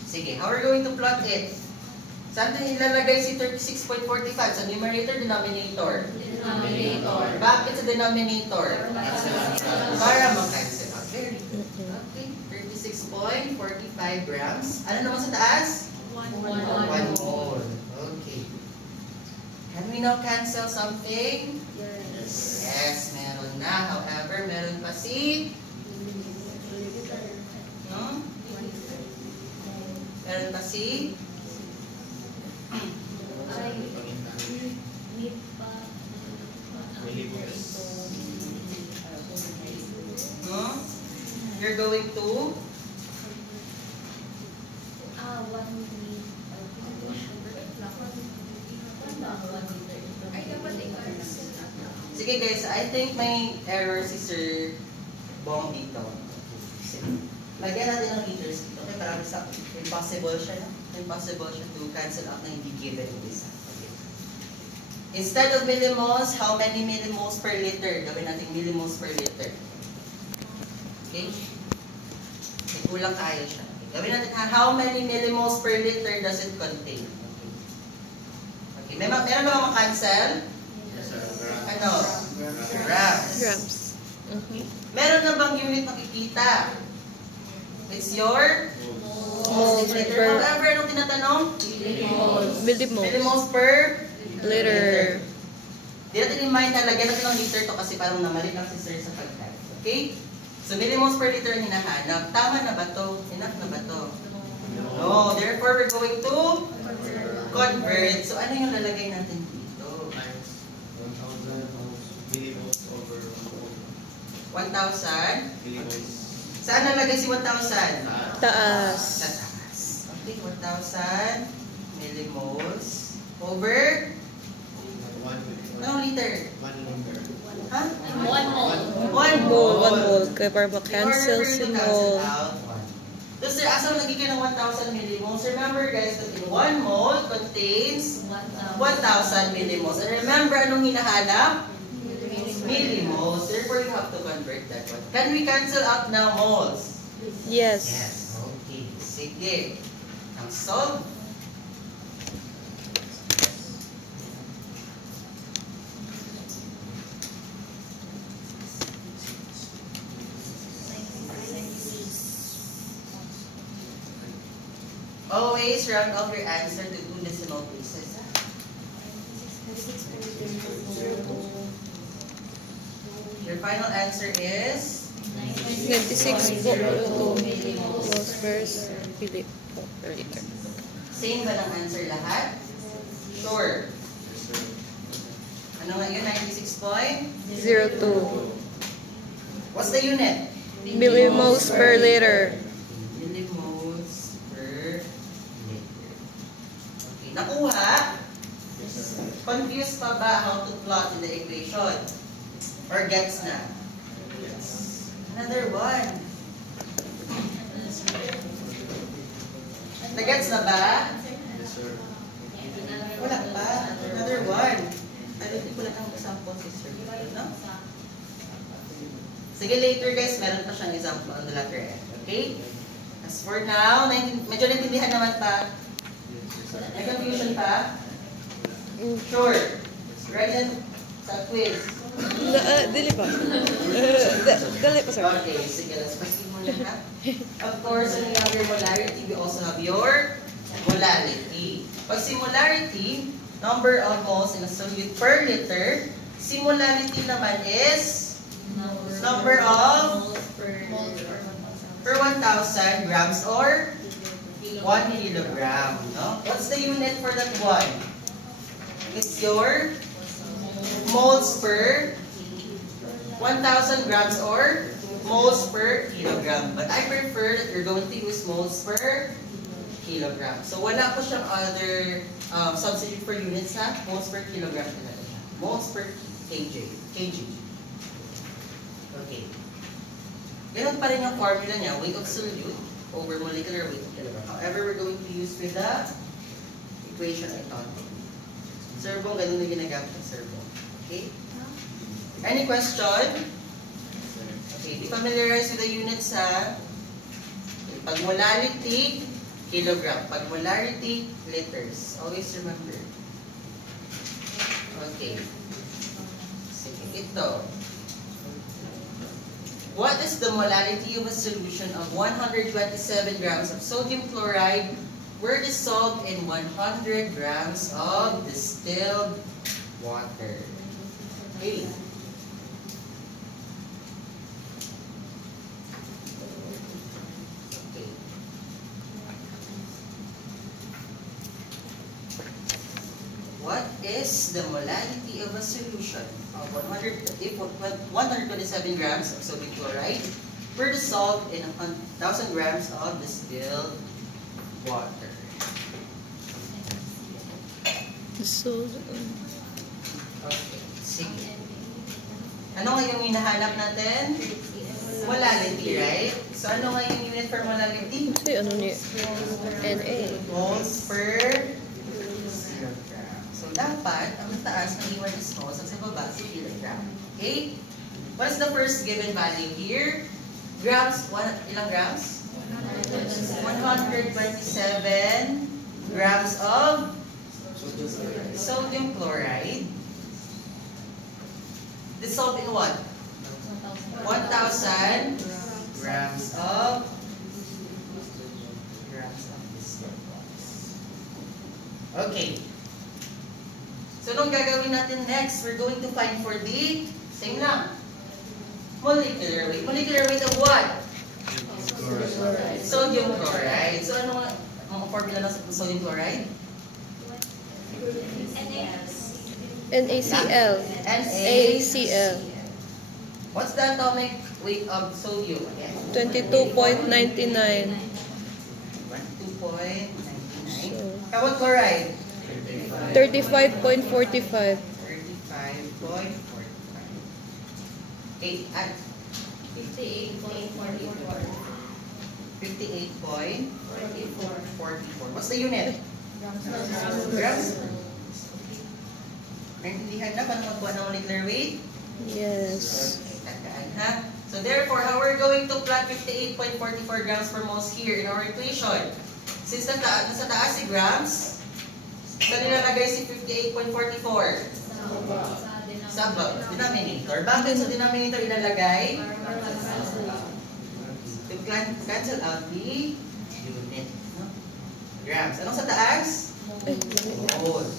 Sige, how are we going to plot it? Saan din ilalagay si 36.45? Sa numerator, denominator? Denominator. Bakit sa denominator? Para mag-cancel out. Very good. Okay, 36.45 grams. Ano naman sa taas? 1 mole. Okay. Can we now cancel something? Yes. Yes, meron na. na. However, meron pa si meron pa si you're going to sige guys, I think may error si Sir Bong dito. Sige. Lagyan natin ng liters dito. Okay, parang impossible siya, no? Impossible siya to cancel out na hindi given in this. Okay. Instead of millimoles, how many millimoles per liter? Gawin natin millimoles per liter. Okay? May kulang tayo siya. Okay. Gawin natin how many millimoles per liter does it contain? Okay. Meron ba makancel? Ano? Grams. Grams. Meron na bang unit makikita? It's your Moles per however, anong tinatanong? millimoles Millimoles per liter. Di natin i-mind na lagyan natin ng liter to kasi parang namali lang si Sir sa pag-type. Okay? So, millimoles per liter ang hinahanap. Tama na ba to? Enough na ba to? No. Therefore, we're going to convert. So, ano yung lalagay natin dito? 1,000? Saan nalagay si 1,000? Taas. Sa taas. Okay, 1,000 millimoles over anong liter? Ha? 1 mole. 1 Mole. mole. 1 mole. Kaya para makancel si mole. So, sir, asa nagiging ng 1,000 millimoles? Remember, guys, that in 1 mole contains 1,000 millimoles. And remember, anong hinahanap? Millimoles. Therefore, you have to convert that one. Can we cancel out now moles? Yes. Okay. Sige. Ang solve. Always round off your answer to 2 decimal places. Your final answer is 96.2 millimoles per liter. same ba ng answer lahat? Sure. Ano nga yun? 96.? 02 What's the unit? millimoles per liter. Millimoles per liter. Okay, nakuha? Confused pa ba how to plot in the equation? Or gets na? Another one. Nagets na ba? Wala pa. Another one. Hindi ko lang ang example, sister. No? Sige, later guys, meron pa siyang example on the latter end. Okay? As for now, medyo naintindihan naman pa. May confusion pa? Sure. Ready na sa quiz. Dili pa. Dali pa, sir. Okay, sige, let's proceed muna ha. Of course, when you have your molarity, we also have your molality. Pag si molarity, number of moles in a solute per liter. Si molality naman is number of per 1,000 grams or 1 kilogram. No? What's the unit for that one? It's your moles per 1,000 grams or moles per kilogram. But I prefer that you're going to use moles per kilogram. So wala po siyang other substitute for units ha. Moles per kilogram talaga siya. Moles per kg. Okay. Ganun pa rin yung formula niya. Weight of solute over molecular weight of kilogram. However, we're going to use with the equation I taught you. Servo, ganun na ginagamit ng servo. Okay? Any question? Okay, be familiarized with the units ha. Okay, pag molarity, kilogram. Pag molarity, liters. Always remember. Okay. Sige, ito. What is the molarity of a solution of 127 grams of sodium chloride were dissolved in 100 grams of distilled water? Okay. What is the molality of a solution of 127 grams of sodium chloride per dissolved in 1,000 grams of distilled water? So, Okay, sige. Ano nga yung hinahanap natin? Molality, right? So ano nga yung unit for molality? so ano ni NA? Moles per kilogram. So dapat, ang taas ng iwan is moles at sa baba is kilogram. Okay? What is the first given value here? Grams, ilang grams? 127 grams of sodium chloride dissolved in what? 1,000 grams of distilled water. Okay. So, anong gagawin natin next? We're going to find for the, same lang, molecular weight. Molecular weight of what? Sodium chloride. So, ano ang formula ng sodium chloride? NaCl. NaCl. What's the atomic weight of sodium again? 22.99. 2.99. How about chloride? 35.45. 35.45. 58.44. What's the unit? Grams? Naintindihan na paano magbuhat ng molecular weight? Yes. Tandaan ha? So therefore, how we're going to plot 58.44 grams per moles here in our equation? Since nasa taas si grams, saan nilalagay si 58.44? Sa denominator. Bakit sa denominator ilalagay? To cancel out the unit. No? Grams. Anong sa taas? Mole.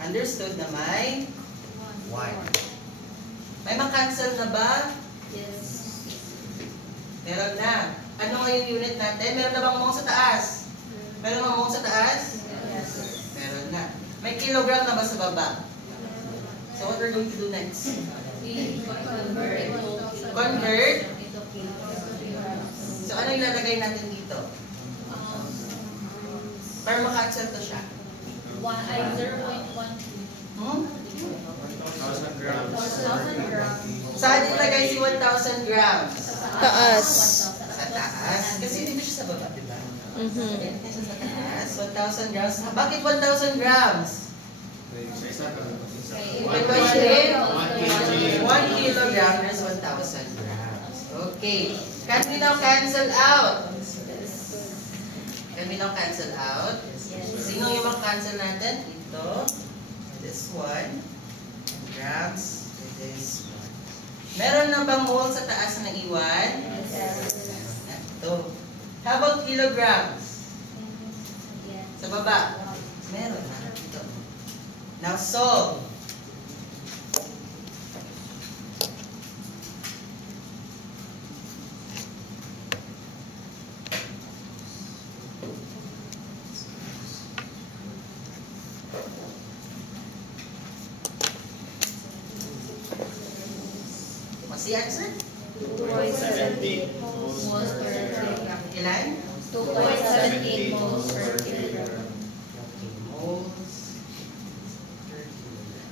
Understood na may 1. May makancel na ba? Yes. Meron na. Ano nga yung unit natin? Meron na bang mong sa taas? Meron bang mong sa taas? Yes. Meron na. May kilogram na ba sa baba? So what we're going to do next? Convert. So ano ilalagay natin dito? Para makancel to siya. 0.12. Hmm? 1,000 grams. 1,000 grams. Saan ilagay si 1,000 grams? Taas. Sa taas. Kasi dito siya sa baba, di ba? Ayan, siya sa taas. 1,000 grams. Bakit 1,000 grams? Okay. 1 kilogram is 1,000 grams. Okay. Can we now cancel out? Can we now cancel out? Sino yung mag-cancel natin? Ito. This one. Grams. This one. Meron na bang mole sa taas na iwan? Ito. How about kilograms? Sa baba? Meron na. Ito. Now solve. What's the answer? 2.78 moles per kilogram. Ilan? 2.78 moles per kilogram. Moles per kilogram.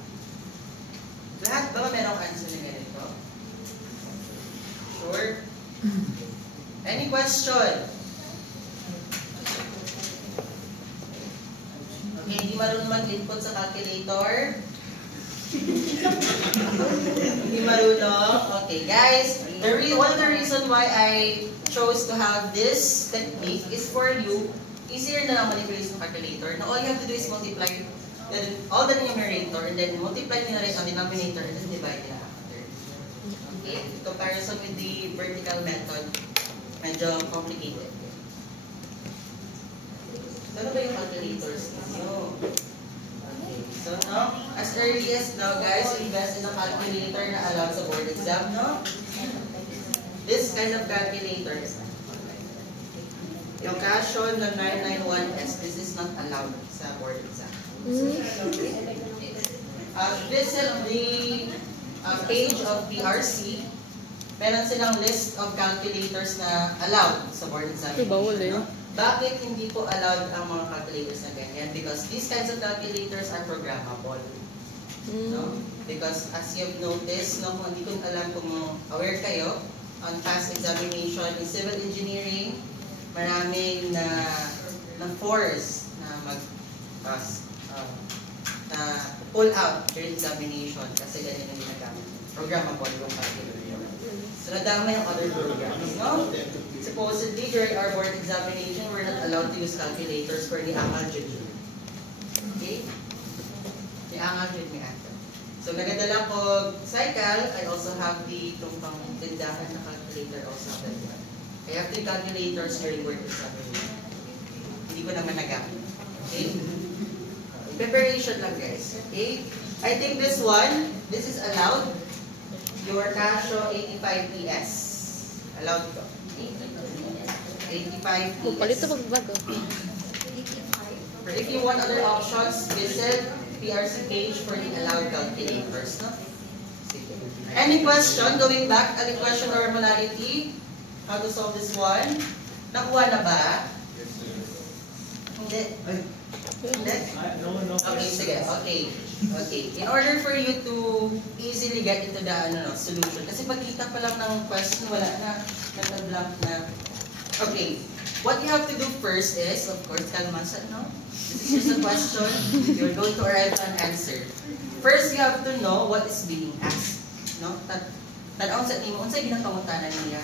Lahat ba merong answer na ganito? Sure? Any question? Okay, hindi marunong mag-input sa calculator? Hindi marunong? Okay, guys. One of the reason why I chose to have this technique is for you, easier na lang manipulate ng calculator. Now, all you have to do is multiply all the numerator and then multiply nyo na rin ang denominator and then divide nila after. Okay? In comparison with the vertical method, medyo complicated. So, ano ba yung calculators ninyo? Okay. So, no? As early as now, guys, invest in a calculator na allowed sa board exam, no? This kind of calculator. Yung Casio na 991S, this is not allowed sa board exam. Visit the page of PRC. Meron silang list of calculators na allowed sa board examination. Bawal eh. No? Bakit hindi po allowed ang mga calculators na ganyan? Because these kinds of calculators are programmable. No? Because as you've noticed, no, hindi ko alam kung aware kayo, on past examination in civil engineering, maraming na force na na pull out during examination kasi ganyan ang ginagamit. Programmable yung calculator. So nadama yung other programs, no? Supposedly during our board examination, we're not allowed to use calculators for the angal judging. Okay? The angal judging answer. So nagadala ko cycle, I also have the tumpang tindahan na calculator also available. I have the calculators during board examination. Hindi ko naman nagamit. Okay? Preparation lang guys. Okay? I think this one, this is allowed. Your Casio 85 ES. Allowed ko. 85 ES. Palito pagbago. Or if you want other options, visit PRC page for the allowed calculators. No? Any question? Going back, any question or modality? How to solve this one? Nakuha na ba? Hindi. Hindi? No. Okay, sige. Okay. In order for you to easily get into the solution, kasi pagkita pa lang ng question, wala na, nag-blank na. Okay. What you have to do first is, of course, kalmasan, no? This is just a question. You're going to arrive at an answer. First, you have to know what is being asked. No? Tanaw sa nimo, unsay ginapangutanan niya?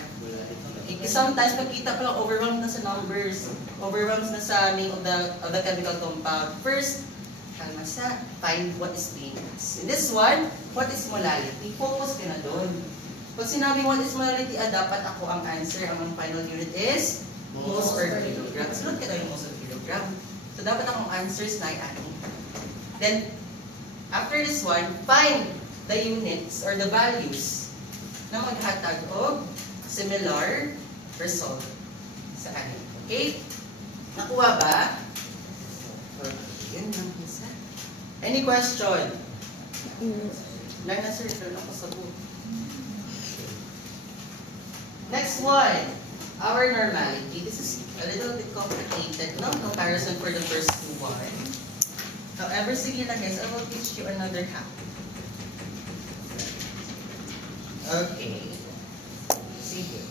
Sometimes, pagkita pa lang, overwhelmed na sa numbers, overwhelmed na sa name of the chemical compound. First, kalmasa, find what is being asked. In this one, what is molality? Focus ka na doon. Pag sinabi what is molality, dapat ako ang answer. Ang final unit is moles per kilogram. Sunod ka tayo yung moles per kilogram. So, dapat akong answers na ay-ano. Then, after this one, find the units or the values na maghatag o similar result sa anin. Okay? Nakuha ba? Okay, yun lang isa. Any question? Lang na sir, ito lang ko sa book. Next one. Our normality. This is a little bit complicated, no? Comparison for the first one. However, sige na guys, I will teach you another hack. Okay. Sige.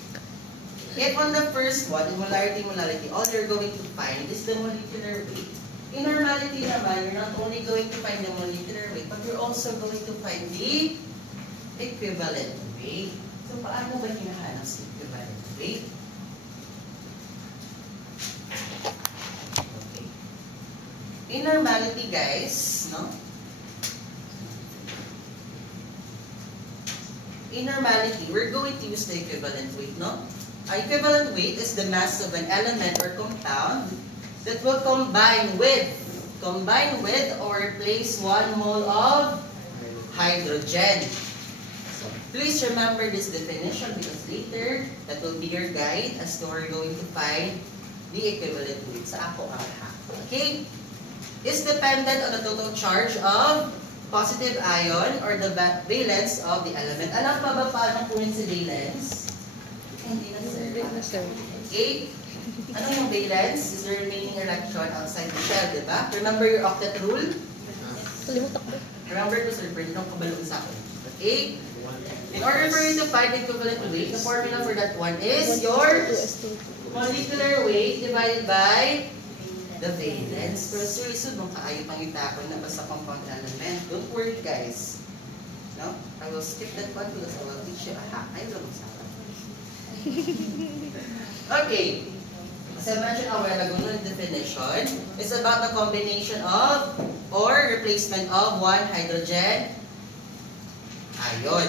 If on the first one, the molarity, all you're going to find is the molecular weight. In normality naman, you're not only going to find the molecular weight, but you're also going to find the equivalent weight. So, paano ba hinahanap sa equivalent weight? Okay. In normality, guys, no? In normality, we're going to use the equivalent weight, no? Equivalent weight is the mass of an element or compound that will combine with or replace 1 mole of hydrogen. So, please remember this definition because later, that will be your guide as to where you're going to find the equivalent weight sa ako ang hack. Okay? Is dependent on the total charge of positive ion or the valence of the element. Alam pa ba paano kunin si valence? Hindi na sir. Okay? Ano yung valence? Is the remaining electron outside the shell, di ba? Remember your octet rule? Kalimutan ko. Remember to sir, pwede nang kabalong sa akin. Okay? In order for you to find the equivalent weight, the formula for that one is your molecular weight divided by the valence. Pero seriously, nung kaayo pang itapon na basta compound element. Don't worry guys. No? I will skip that one because I will teach you a hack. Ay, lang sa okay. As I mentioned a while ago, the definition is about the combination of or replacement of one hydrogen ion.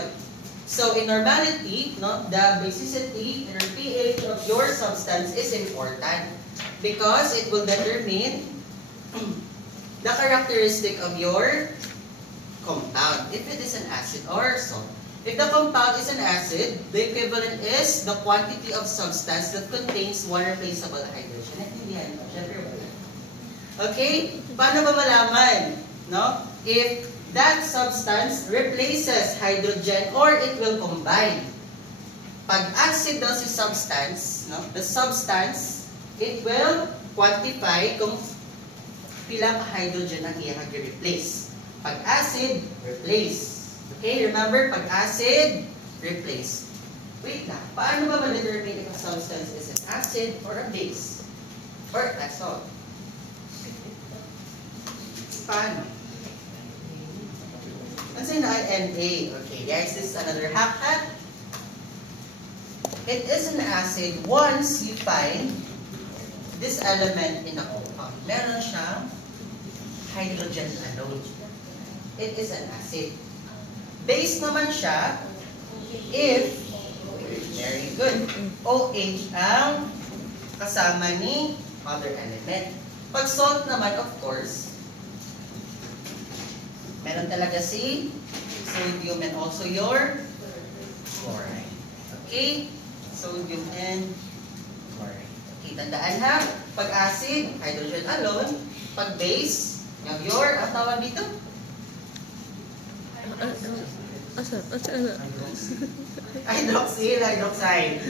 So in normality, no, the basicity or pH of your substance is important because it will determine the characteristic of your compound, if it is an acid or salt. If the compound is an acid, the equivalent is the quantity of substance that contains one replaceable hydrogen. Naintindihan mo? Siyempre wala. Okay? Paano ba malaman? No? If that substance replaces hydrogen or it will combine. Pag acid daw si substance, no? The substance, it will quantify kung pila ka hydrogen ang iyang i-replace. Pag acid, replace. Okay, remember, pag acid, replace. Wait lang, paano ba ma-determine if a substance is an acid or a base? Or that's all. Paano? What's in Na? Okay, guys, this is another hack. It is an acid once you find this element in a compound. Meron siyang hydrogen alone. It is an acid. Base naman siya if, very good, OH ang kasama ni other element. Pag salt naman, of course, meron talaga si sodium and also your chloride. Okay? Sodium and chloride. Okay, tandaan ha. Pag acid, hydrogen alone. Pag base, you have your, ang tawag dito? Asa? Hydroxyl, hydroxide.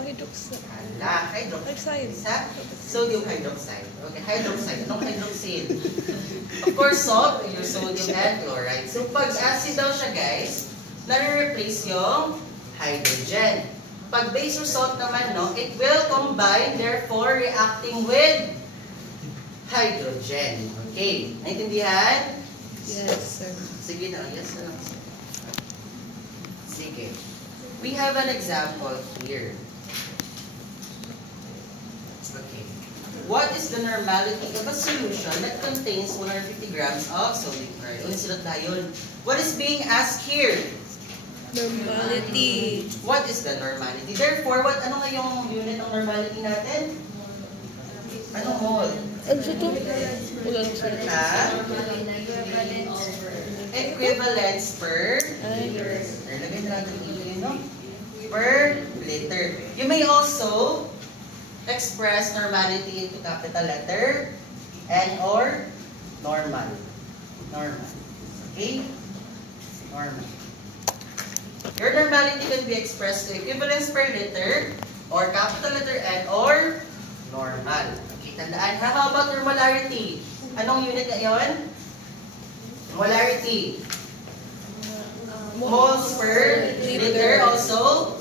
Hydroxide. Ala, hydroxide. Hydroxide. Sa sodium hydroxide. Okay, hydroxide. Anong hydroxyl? Of course, salt, your sodium and chloride. So, pag acid daw siya, guys, nare-replace yung hydrogen. Pag base or salt naman, no, it will combine, therefore, reacting with hydrogen. Okay, naintindihan? Yes, sir. Sige na, yes na lang. Sige. We have an example here. Okay. What is the normality of a solution that contains 150 grams of sodium chloride? Ulit sulat tayo. What is being asked here? Normality. What is the normality? Therefore, ano kayong unit ng normality natin? Anong mole? Ano sa to? Wala lang sir. Ha? Equivalence per liter. Lagay na natin yun, no? Per liter. You may also express normality into capital letter and or normal. Normal. Okay? Normal. Your normality can be expressed to equivalence per liter or capital letter N or normal. Okay, tandaan ha. How about your molarity? Anong unit na yun? Molarity. Moles per liter also.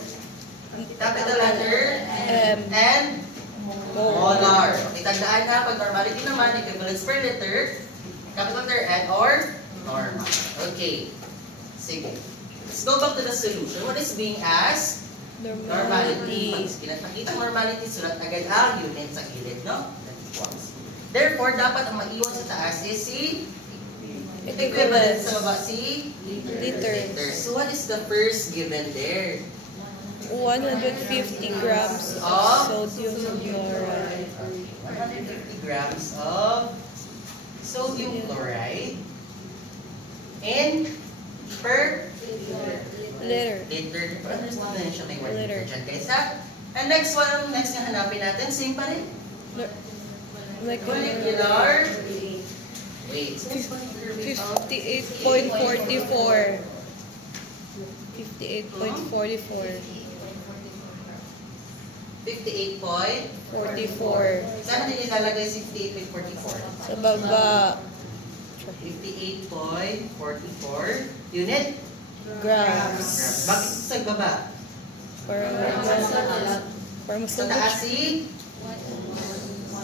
Capital letter and molar. Okay, tandaan ha. Pag normality naman, equivalence per liter, capital letter N or normal. Okay. Sige. Let's go back to the solution. What is being asked? Normality. Pag nakita normality, sulat agad ang unit sa gilid, no? Therefore, dapat ang maiwan sa taas is si equivalent. Sa baba si Liter. So, what is the first given there? 150 grams of sodium chloride. 150 grams of sodium chloride in per Liter. liter. Understand na siya may word Liter. dyan, guys, ha? And next one, next na hanapin natin, same pa rin. Molecular weight. 58.44. 58.44. 58.44. Saan natin ilalagay si 58.44? Sa baba. 58.44 unit Grams. Bakit sa baba? Para mas Sa taas si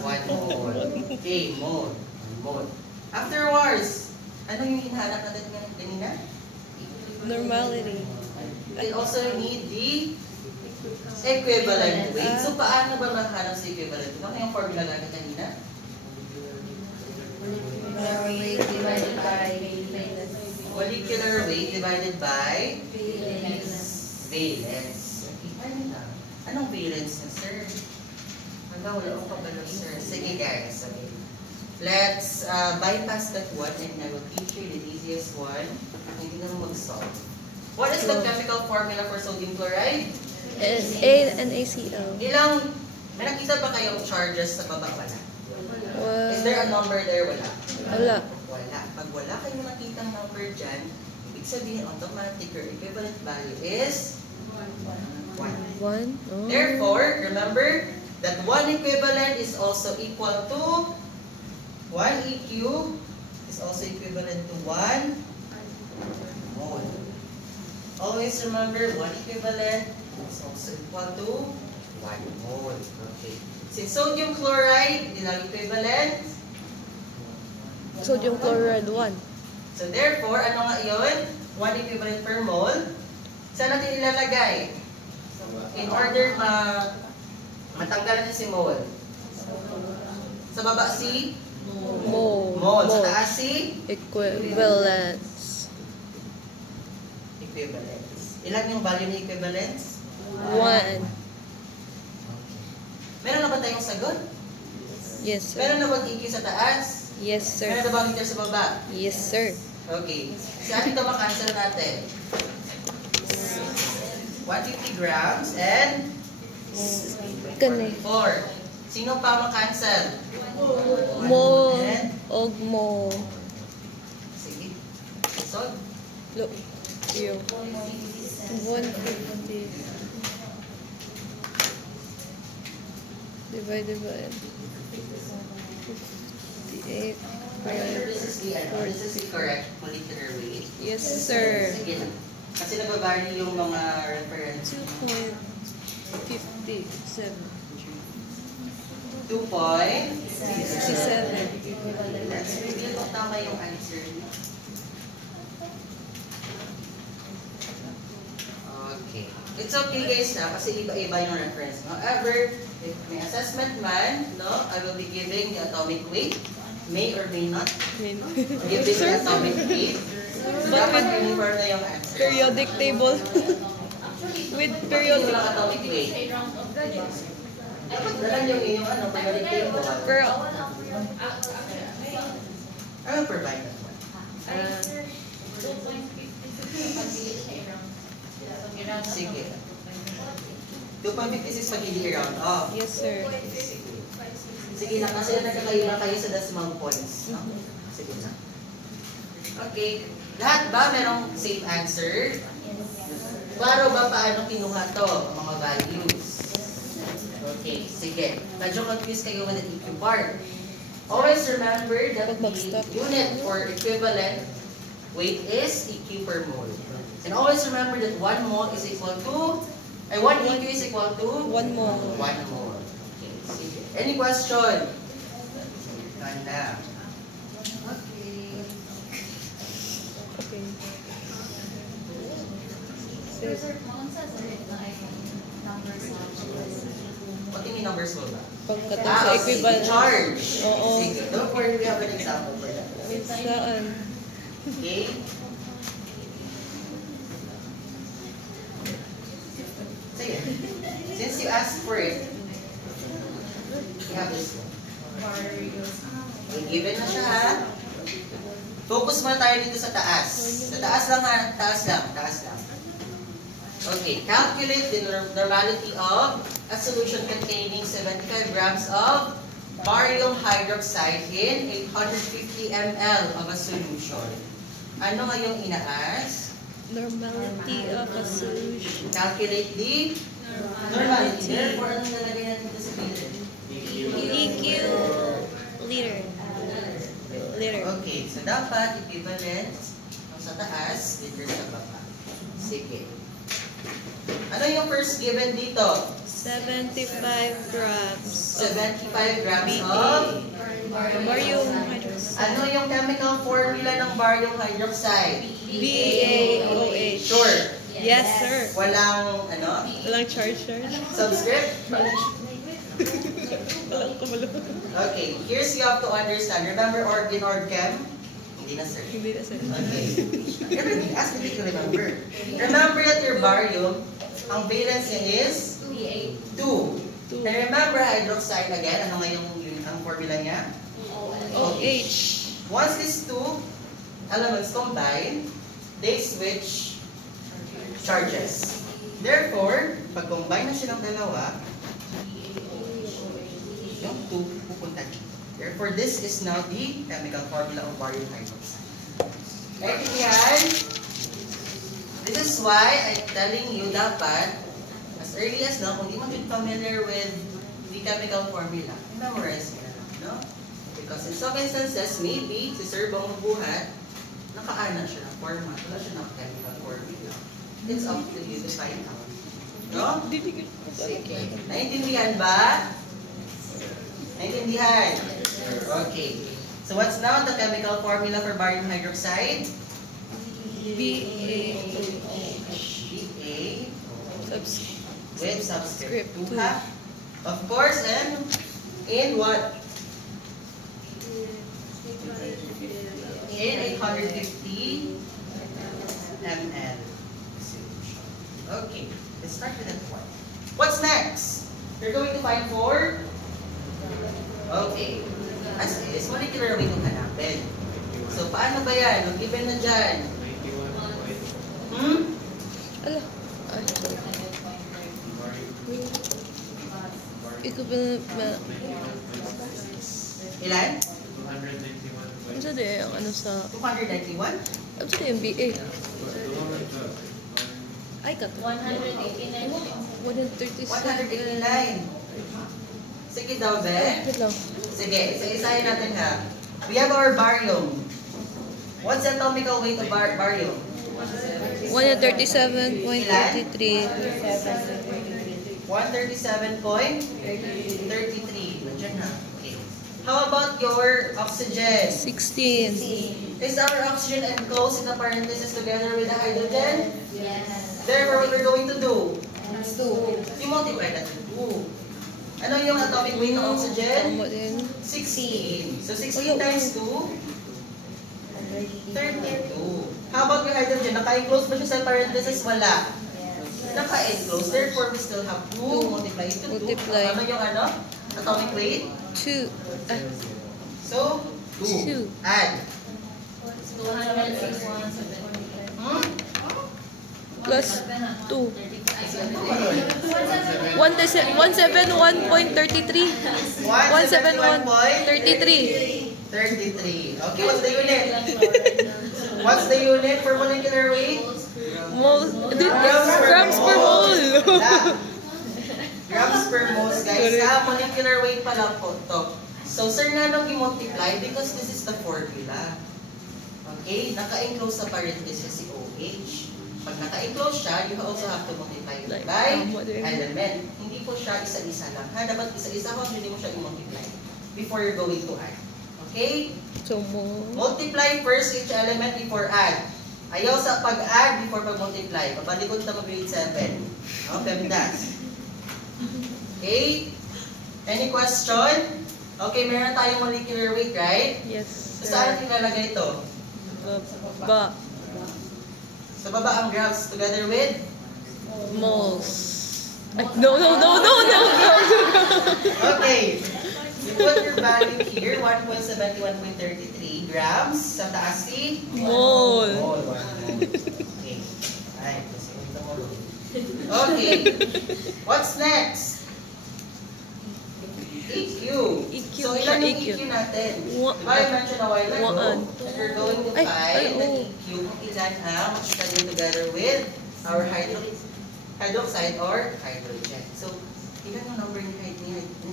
1 mole. Okay, mole. Mole. Afterwards, ano yung hinahanap natin kanina? normality. We also need the equivalent weight. So, paano ba makahanap sa equivalent weight? Ano yung formula natin kanina? Molecular weight divided by valence. Okay, ano na? Anong valence na, sir? Wala akong kabalo, sir. Sige, guys. Okay. Let's bypass that one and I will teach you the easiest one. Hindi na mag-solve. What is the chemical formula for sodium chloride? NaCl. May nakita ba kayong charges sa baba? Wala. Is there a number there? Wala. Wala. Wala. Pag wala kayong nakitang number dyan, ibig sabihin automatic or equivalent value is 1. 1. Oh. Therefore, remember that 1 equivalent is also equal to 1 EQ is also equivalent to 1 mole. Always remember 1 equivalent is also equal to 1 mole. Okay. Since sodium chloride, ilang equivalent? Sodium chloride 1. So therefore, ano nga yun? 1 equivalent per mole. Saan natin ilalagay? In order matanggalan niya si mole. Sa baba si Mole. mole. Sa taas si Equivalence. equivalence. Ilan yung value ni equivalence? 1. Meron na ba tayong sagot? Yes, Meron sir. na ba EQ sa taas? Yes, sir. Meron na ba meter sa baba? Yes, sir. Okay. Saan ito makancel natin? 150 grams and Kani. 4. Sino pa makancel? Mo. And? Og mo. Sige. So, Look. Yo. 150. Divided by 58. this is the correct molecular weight. Yes, sir. Sige na. Kasi nababari yung mga reference. 2.57. 2.67. 67. Let's reveal kung tama yung answer. Okay. It's okay guys na kasi iba-iba yung reference. However, if may assessment man, no, I will be giving the atomic weight. May or may not give this Sir? atomic weight. So, But dapat with uniform na yung answer. periodic table. With Periodic. periodic. Walang atomic weight. Dapat dalan yung inyong periodic table. Pero, I will provide that one. Sige. 2.56 pag-ili round off. yes, sir. Sige na, kasi nagkakaiba kayo sa decimal points. No? Sige na. Okay. Lahat ba merong same answer? Klaro ba paano kinuha to, ang mga values? Okay, sige. Medyo confused kayo with the EQ part. Always remember that the unit for equivalent weight is EQ per mole. And always remember that 1 mole is equal to, 1 EQ is equal to 1 more. 1 mole. Okay, sige. Any question? None na. Okay. Okay. Sir, maunsa sa numbers What do you mean numbers mo ba? Pagkatong sa equivalent. Charge. Oo. Sige. Don't worry, we have an example for that. Saan? Okay? Sige. Since you asked for it, you have this one. Okay, given na siya ha. Focus muna tayo dito sa taas. Sa taas lang ha. Taas lang. Taas lang. Okay, calculate the normality of a solution containing 75 grams of barium hydroxide in 850 ml of a solution. Ano nga yung ina-ask? Normality of a solution. Calculate the normality. Therefore, anong nalagay natin dito sa bilin? EQ liter. Liter. Okay, so dapat equivalent sa taas, liter sa baba. Sige. Ano yung first given dito? 75 grams. 75 grams of Barium hydroxide. ano yung chemical formula ng barium hydroxide? BaOH. Sure. Yes, sir. Walang ano? Walang charge. Subscript? Walang kumalo. Okay, here's you have to understand. Remember org in org chem? Hindi na sir. Hindi na, sir. Okay. Everything has to be to remember. Remember that your barium, ang valence niya is 2. And remember hydroxide again, ano nga yung ang formula niya? OH. Once these two elements combine, they switch charges. Therefore, pag combine na silang dalawa, yung 2 pupunta dito. Therefore, this is now the chemical formula of barium hydroxide. Naintindihan? This is why I'm telling you dapat, as early as now, kung di mo yun familiar with the chemical formula, memorize mo na, no? Because in some instances, maybe, si Sir Bong Buhat, nakaana siya ng format, wala siya ng chemical formula. It's up to you to find out. No? Sige. Naintindihan ba? Naintindihan? Okay. So what's now the chemical formula for barium hydroxide? BaOH. Ba with subscript Script 2 ha? Of course, and in what? In 850 ml. Okay, let's start with that one. What's next? You're going to find for? Okay. As is, molecular weight yung hanapin. So, paano ba yan? Ang given na dyan. Ala. Equivalent ba? Ilan? Ano sa di? Ang ano sa... 291? Ano sa di? Yung BA? Ay, kato. 189. 136. 189. Sige daw, Be. Wait lang. Sige, isa-isahin natin ha. We have our barium. What's the atomical weight of barium? 137.33. 137.33. Nandiyan na. Okay. How about your oxygen? 16. Is our oxygen enclosed in the parentheses together with the hydrogen? Yes. Therefore, what we're going to do? That's 2. You multiply that to 2. Ano yung atomic weight ng oxygen? Tama din. 16. So 16 times 2? 32. How about your hydrogen? Naka-enclose ba siya sa parentheses? Wala. Naka-enclose. Therefore, we still have 2 multiply to 2. Multiply. Ano yung ano? Atomic weight? 2. So, 2. 2. Add. 261. Plus 2. 171.33. 171.33. 33. Okay, what's the unit? What's the unit for molecular weight? Grams per mole. Grams per mole, guys. Molecular weight pa lang po to. So, sir, nga nung i-multiply because this is the formula. Okay? Naka-enclose sa parenthesis si OH. Pag naka-enclose siya, you also have to multiply it by element. Hindi po siya isa-isa lang. Ha? Dapat isa-isa ko, hindi mo siya i-multiply before you're going to add. Okay? So, mo. Multiply first each element before add. Ayaw sa pag-add before pag-multiply. Pabalikod na mag-grade 7. No? Pemdas. Okay? Any question? Okay, meron tayong molecular weight, right? Yes. So, saan natin ilalagay ito? Ba. Sa baba ang grams together with? Moles. Ay, no. Okay. You put your value here, 1.71.33 grams. Sa taas si? Mole. Mole. Okay. Alright. Okay. What's next? EQ. EQ. So, ilan yung EQ. EQ natin? One. Diba I mentioned a while ago One. that we're going to Ay, find the oo. EQ kung ilan ang studying together with our hydroxide or hydrogen. So, ilan yung number ni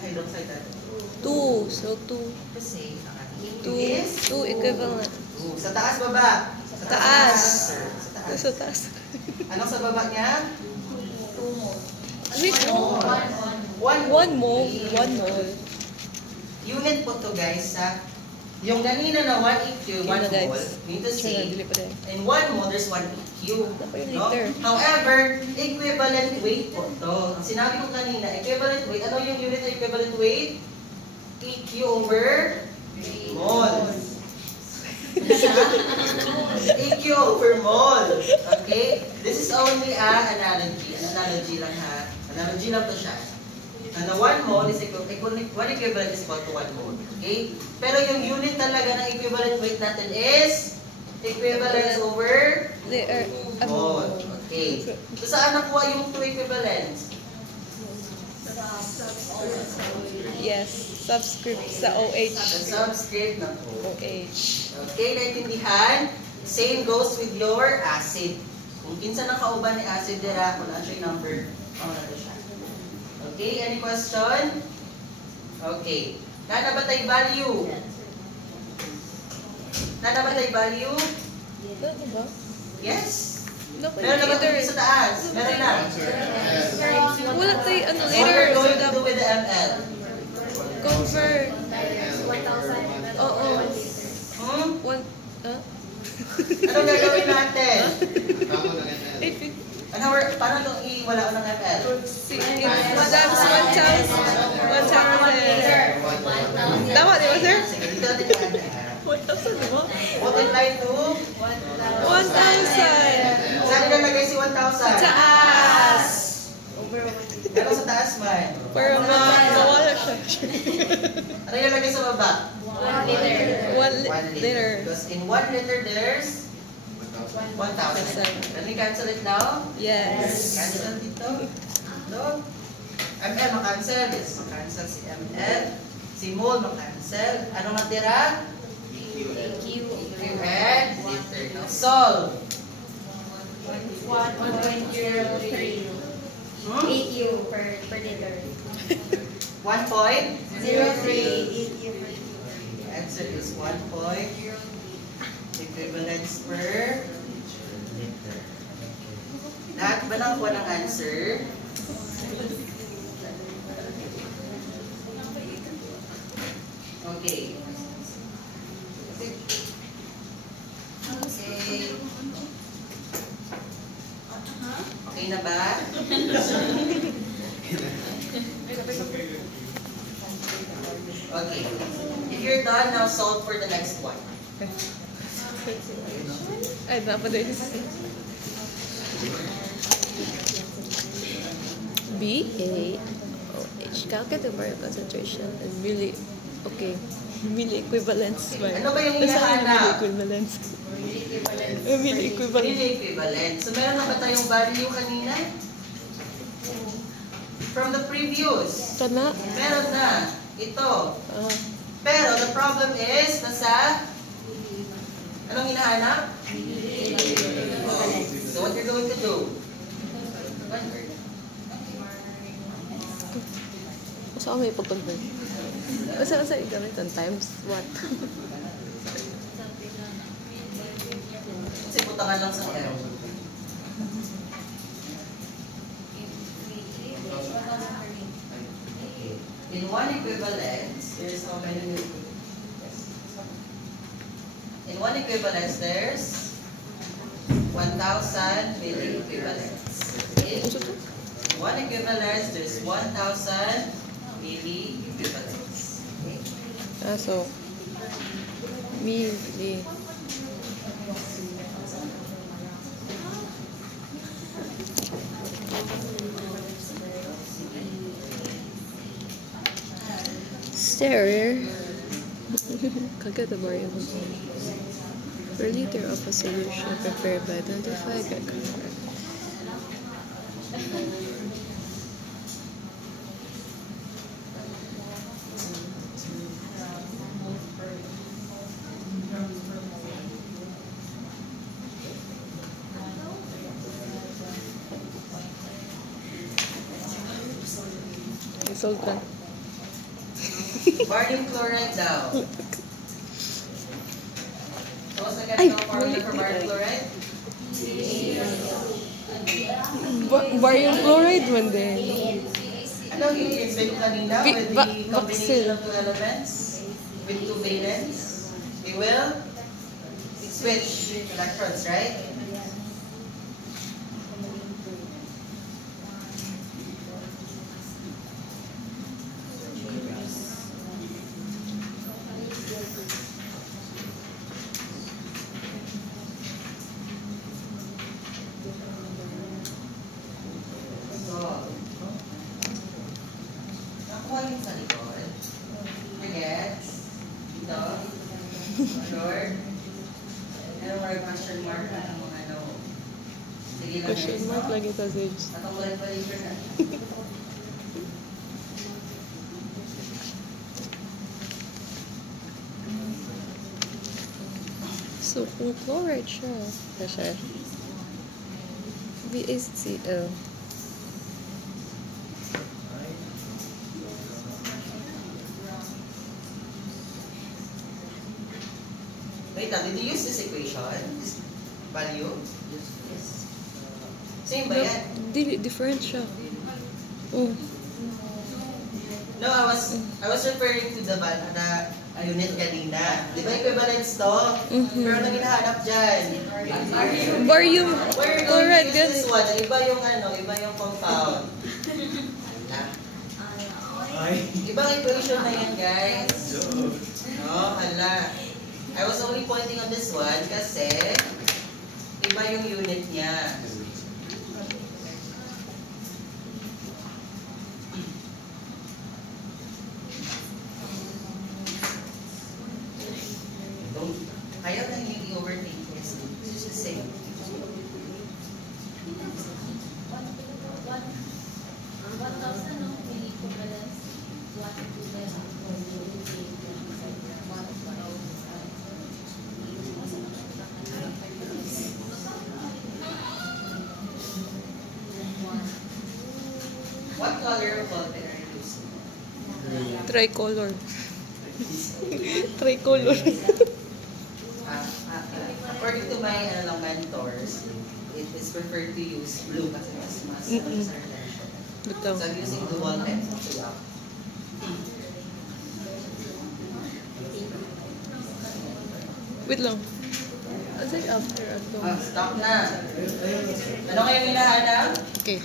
hydroxide natin? 2. So, 2. Kasi, ang ating EQ 2. is? 2 equivalent. 2. Sa taas, baba? Sa Taas. sir. Sa taas. Sa taas. Anong sa baba niya? 2 more. Wait, no. 1 mole. 1 mole. Unit po to guys sa yung ganina na 1 EQ, 1 Yun na, guys. mole, mean to Sure, say, dili pa din. in 1 mole, there's 1 EQ. Dapat yung No? liter. However, equivalent weight po to. Ang sinabi ko kanina, equivalent weight, ano yung unit ng equivalent weight? EQ over mole. EQ over mole. Okay? This is only an analogy. An analogy lang ha. Analogy lang to siya. Na 1 mole is equivalent, 1 equivalent is equal to 1 mole. Okay? Pero yung unit talaga ng equivalent weight natin is equivalence over They are... mole. Okay. So saan nakuha yung 2 equivalents? Yes. Subscript sa The OH. subscript ng O. OH. Okay, naintindihan? Same goes with your acid. Kung kinsa nakauban ni acid dira, kung ano siya yung number, na siya. Okay, any question? Okay. Nana ba tayo value? Nana ba tayo value? Ano ba? Yes. No, Meron na ba later. tayo sa taas? Meron na. Wala tayo, ano, What we're later. going to do with the ML? Convert. 1,000. Oo. Hmm? One, Anong gagawin natin? 850. Ano, paano itong iwala ko ng ML? Madam's 1,000. 1,000. Tama, di ba, sir? Sige, dito natin yung ML. 1,000, di ba? Multiply to 1,000. saan nilalagay si 1,000? Taas. Pero sa taas man. Para mawala siya. Ano nilalagay sa baba? 1 liter. 1 liter. Because in 1 liter there's 1,000. Can we cancel it now? Yes. Cancel dito. No? ML makancel. Yes, makancel si ML. Si mole makancel. Ano natira? EQ. And liter. Now solve. 1.03. Hmm? EQ per liter. 1 point. 0.3 EQ per liter. The answer is 1 point. Equivalence per liter. Lahat ba nakuha ng answer? Okay. Okay. Okay na ba? Okay. If you're done, now solve for the next one. Ay, dapat din. BaOH. Calculate the bar concentration and milli. Okay. Milli equivalence. Ano ba yung Basta hinahanap? milli equivalence. Milli equivalence. Really equivalent. So meron na ba tayong value kanina? From the previous. Kana? Meron na. Ito. Ah. Pero the problem is, nasa? Anong hinahanap? So what you're going to do? Convert. Saan may pag-convert? Asa i-gamit ang times? What? Kasi putangan lang sa L. In one equivalence, there's how many? In one equivalence, there's 1,000 milli equivalents. In one equivalence, there's 1,000 milli equivalents. Ah, so, milli. Stare. Calculate the variable per liter of a solution prepared by 25 glycerol. Solve ka. Barium chloride daw. So, what's the Ay, chemical formula for barium chloride? Barium chloride man din. Anong i-explain ko kanina with the combination Vaxil. of two elements with two valence? We will switch electrons, right? Nakuha yung sa likod. Gets? Dito? Short? Ano mo rin question mark na ng mga ano? Sige lang Question guys, mark no? lagi sa Zage. Natunggulan pa rin na. So, kung chloride siya, siya. BaCl. Wait, did you use this equation? This value? Yes. Same ba yan? Different siya. Oh. No, I was referring to the unit kanina. Di ba equivalence to? Pero nang hinahanap dyan. Barium We're going to chloride, use this gan. one. Iba yung compound. Ibang equation na yan, guys. No, hala. I was only pointing on this one kasi iba yung unit niya. Ayaw na yung i-overthink this. It's just the same. What color of ball pen are you using? Tricolor. Tricolor. According to my mentors, it is preferred to use blue kasi mas Bitaw. So I'm using dual pen. Wait lang. Asa after ato? Stop na. Ano kayong hinahanap? Okay.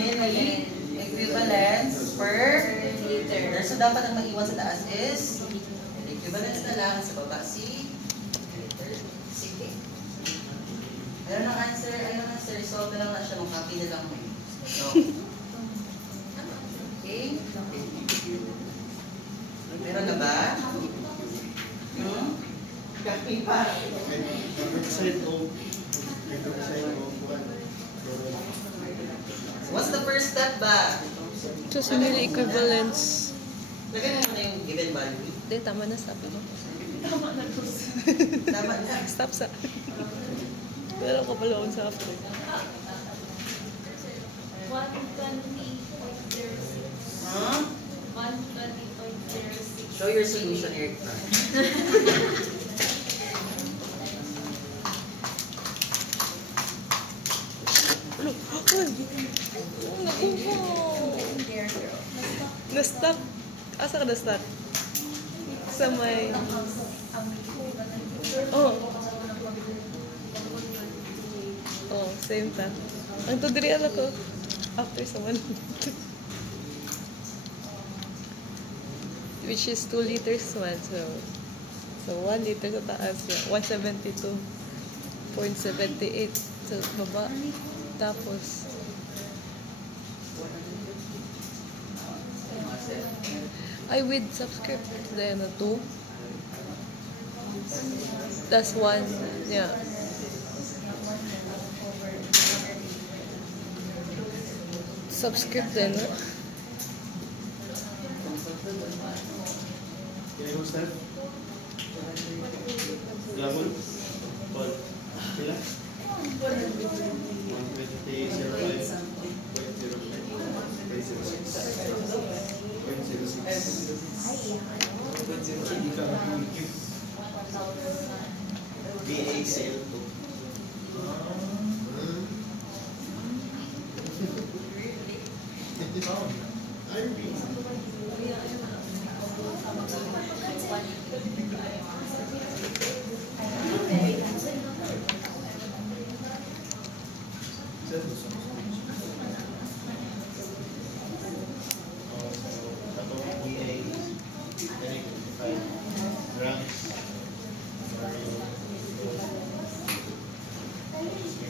Mini equivalence per liter. So dapat ang maiwan sa taas is equivalence na lang, sa baba si liter. Sige. Ayun ang answer. Solve na lang na siya. Nung copy na lang mo. So, okay. Meron na ba? Copy pa. What's the first step ba? So, simili equivalence. Lagyan mo na yung given value. Hindi, tama na sabi mo. Tama na. Stop sa... Pero ko pala sa after. 120.06. Huh? 120.06. Show your solution, Eric. Na-stuck. Asa ka na-stuck? Sa may... Oh. Oh, same ta. Ang to diri ala ko. After sa 1 which is 2 liters one. So 1 liter sa taas. 172.78. So baba. Tapos I with subscript then 2. That's 1. Yeah. Subscript then. Gamon? Paul? Kila? 120.06.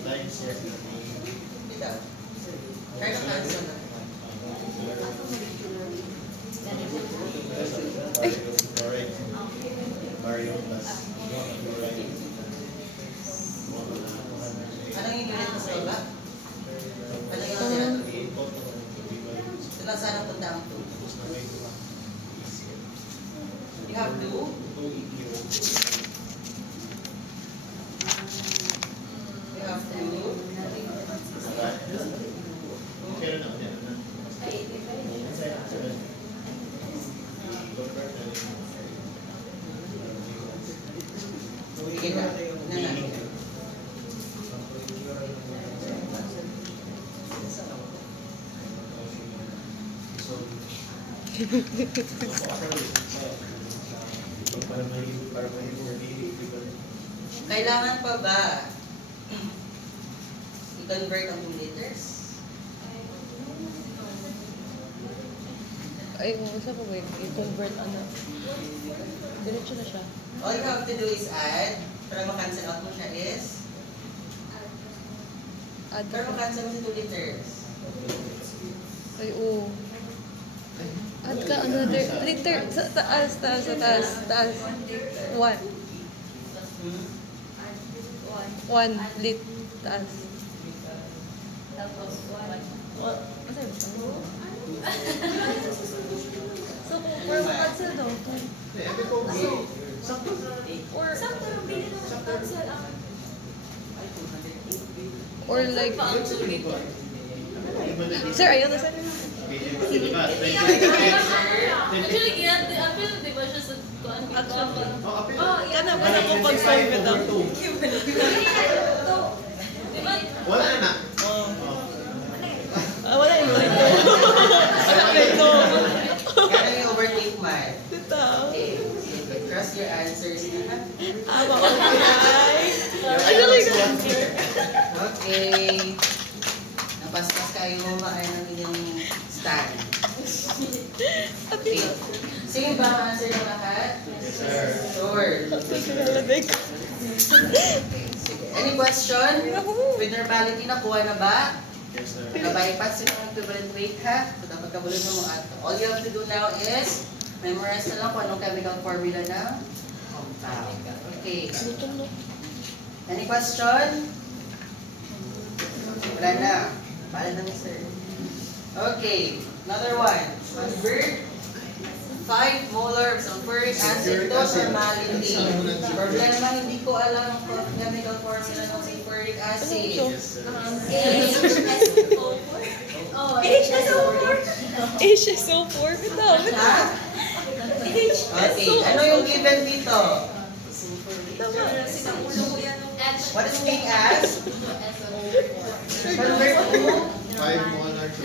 BaCl 2. Ikaw. Try lang answer na. Anong yung unit mo sa iba? Anong yung unit? Sila saan ang punta ang 2? You have 2? Sige na. Tingnan natin. Kailangan pa ba i-convert ang 2 liters? Ay, kung isa pa ba i-convert ano? Diretso na siya. All you have to do is add, para makancel out mo siya is, Add para ka. makancel mo si 2 liters. Ay, oo. Add ka another liter. Sa taas. 1. Hmm? 1 lit. Taas. Tapos, 1. Masaya ba siya? So, or makancel daw. Or, Sakto rin bilhin ng cancel ang or like, actually, sir, ayaw na sir. di ba siya sa kuan? Kana ba na po pag-solve ito? Di ba? Wala na. Wala yung ito. Wala ito. Kaya yung overtake man. Ito. Okay. Trust your answers na. Okay. Actually, Okay. Napaspas kayo maay ng inyong stand. Okay. Sige ba ang answer ng lahat? Sure. Sige. Any question? With normality nakuha na ba? Yes, sir. Nakabypass yung equivalent weight ha? So dapat kabulin mo at all you have to do now is memorize na lang kung anong chemical formula ng compound. Okay. Any question? Wala na. Pala na sir. Okay. Another one. Convert 5 molar of sulfuric acid to normality. Problema, hindi ko alam ang chemical formula ng sulfuric acid. HSO4. Ito. Ha? Okay. Ano yung given dito? What is being asked? Convert to? 5 molar to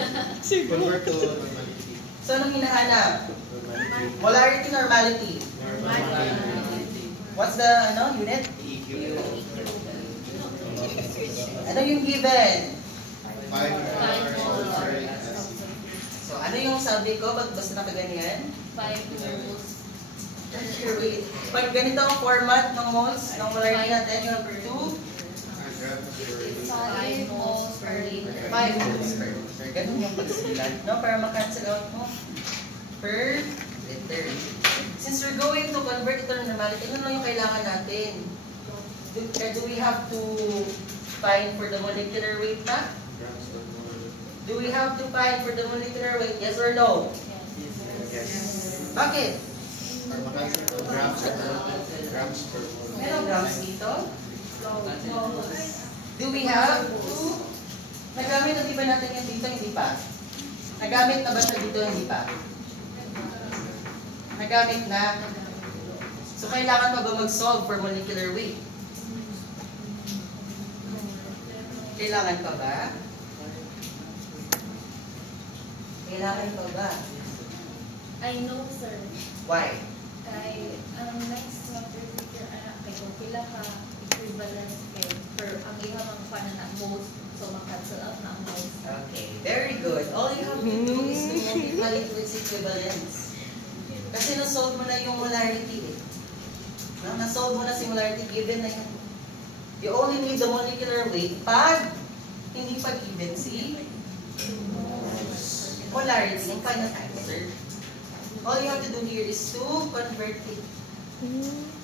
convert to normality. So, anong hinahanap? Normality. Molarity, normality. Normality. What's the unit? EQ. Ano yung given? 5 molar sulfuric acid. So, ano yung sabi ko? Ba't basta nakaganyan? Pag ganito ang format ng moles, ng molarity natin, yung number 2, 5 moles per liter. Ganun yung pagsilat, no? Para makancel out mo per liter. Since we're going to convert ito ng normality, ano lang yung kailangan natin? Do we have to find for the molecular weight na? Do we have to find for the molecular weight? Yes or no? Yes. Bakit? Para makancel to grams per molar. Merong grams dito? Do we have to? Nagamit na di ba natin yan dito? Hindi pa. Nagamit na ba siya dito? Hindi pa. Nagamit na. So, kailangan pa ba mag-solve for molecular weight? Kailangan pa ba? Kailangan pa ba? I know, sir. Why? Kay ang next chapter figure anak kay kung pila ka equivalence kay per ang iha mang panana most so ma-cancel out na ang most. Okay, very good. All you have to do is to multiply it with equivalence. Kasi na-solve mo na yung molarity eh. No? Na-solve mo na si molarity given na yun. You only need the molecular weight pag hindi pa given si molarity, yung final answer. All you have to do here is to convert it.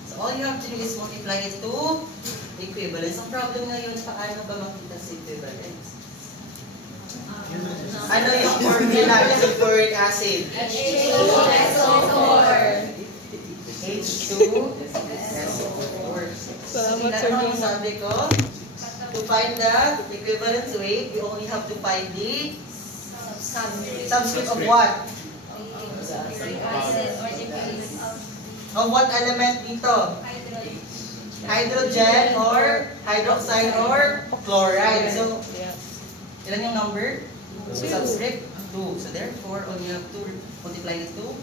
So all you have to do is multiply it to equivalence. Ang problem ngayon, paano ba makita si equivalence? Ano yung formula ng sulfuric acid? H2SO4. H2SO4. Salamat, Sige, sir. ano yung sabi ko? To find the equivalence weight, we only have to find the subscript of what? Of what element dito? hydrogen or hydroxide or chloride. So, Yes. ilan yung number? Two. Subscript 2. So therefore, all you have to multiply is 2.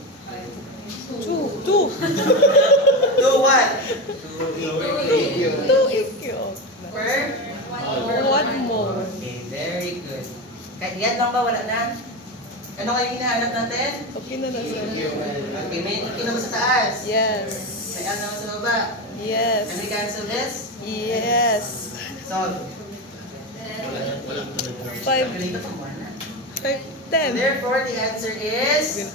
2. 2. 2 what? Two EQ. Per? 1 mole. Okay, very good. Kahit yan lang ba? Wala na? Ano kayo hinahanap natin? Okay na sir. Okay, may EQ naman sa taas. Yes. May L naman sa baba. Yes. Can we cancel this? Yes. Solve. 5, Kalito pa mo na. 5, So 10. therefore, the answer is...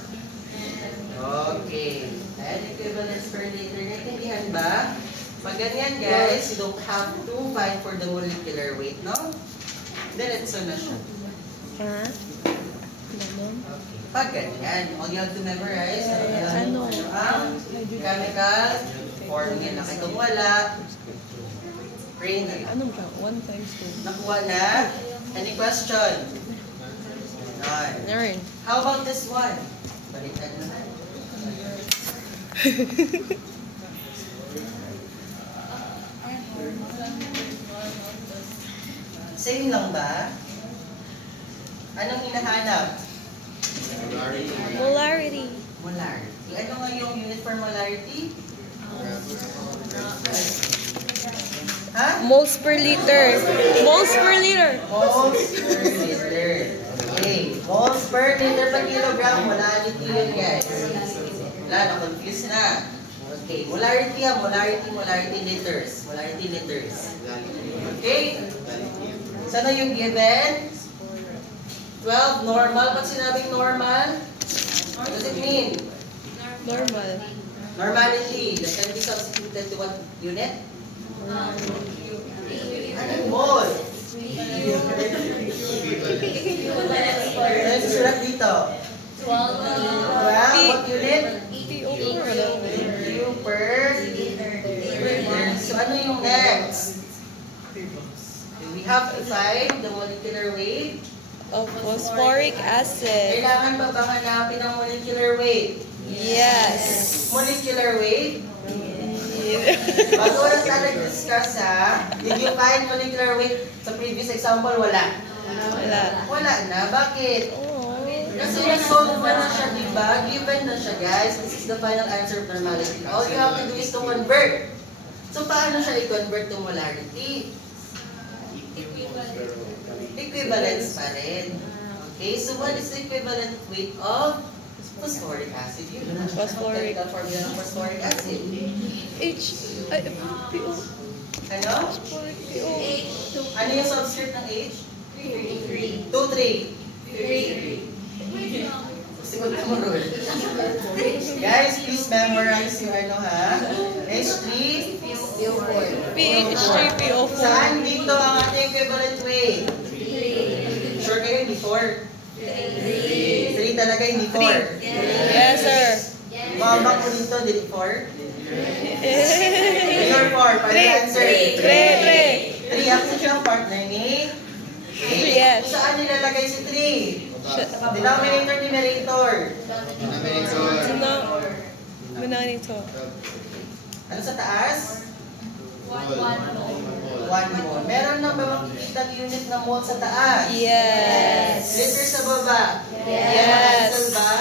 Okay. And equivalence per liter. Naintindihan ba? Pag ganyan guys, you don't have to find for the molecular weight, no? Diretso na siya. Ha? Ganon. Okay. Pag ganyan, all you have to memorize, Ano? ang chemical formula. Kaya kung wala, brain na lang. Anong siya? 1 times 2. Nakuha na? Any question? None. Nern. How about this one? Baliktad naman. Same lang ba? Anong hinahanap? Molarity. Molarity. Ano nga yung unit for molarity? Ha? Moles per liter. Moles per liter. Moles per liter. Okay. Moles per liter per kilogram. Molarity yun guys. Wala, na-confuse na. Okay. Molarity ha. Molarity liters. Molarity liters. Okay. Sana yung given? 12, normal. Pag sinabing normal, what does it mean? Normal. Normality. That can be substituted to what unit? Anong mole? Ano susulat dito? 12, what unit? Q per liter. So ano yung next? We have to find the molecular weight. Of phosphoric acid. Kailangan ba bang hanapin ang molecular weight? Yes. Molecular weight? Bago na tayo nag-discuss ha, did you find molecular weight sa previous example? Wala. Wala. Wala na. Bakit? Oh. Kasi na-solve mo na siya, diba? Given na siya, guys. This is the final answer of normality. All you have to do is to convert. So, paano siya i-convert to molarity? Equivalence pa rin. Okay, so what is the equivalent weight of phosphoric acid? Yun na. Phosphoric. Chemical formula ng phosphoric acid. H. Ay, PO. Ano? Phosphoric PO. Ano yung subscript ng H? 2, 3. 3. Siguro tumurol. Guys, please memorize yung ano ha. H3, PO4. PH3PO4. Saan dito ang ating equivalent weight? Sure kayo, hindi 4. 3 talaga, hindi 4. Yes, sir. Mabang ko dito, hindi 4. 3 or 4, para answer. 3. 3, ako siyang partner ni Yes. Saan nilalagay si 3? Denominator, numerator. Sino? Mananito. Ano sa taas? 1 mole. Meron na ba makikita unit ng mole sa taas? Yes. Liter sa baba? Yes. Cancel ba?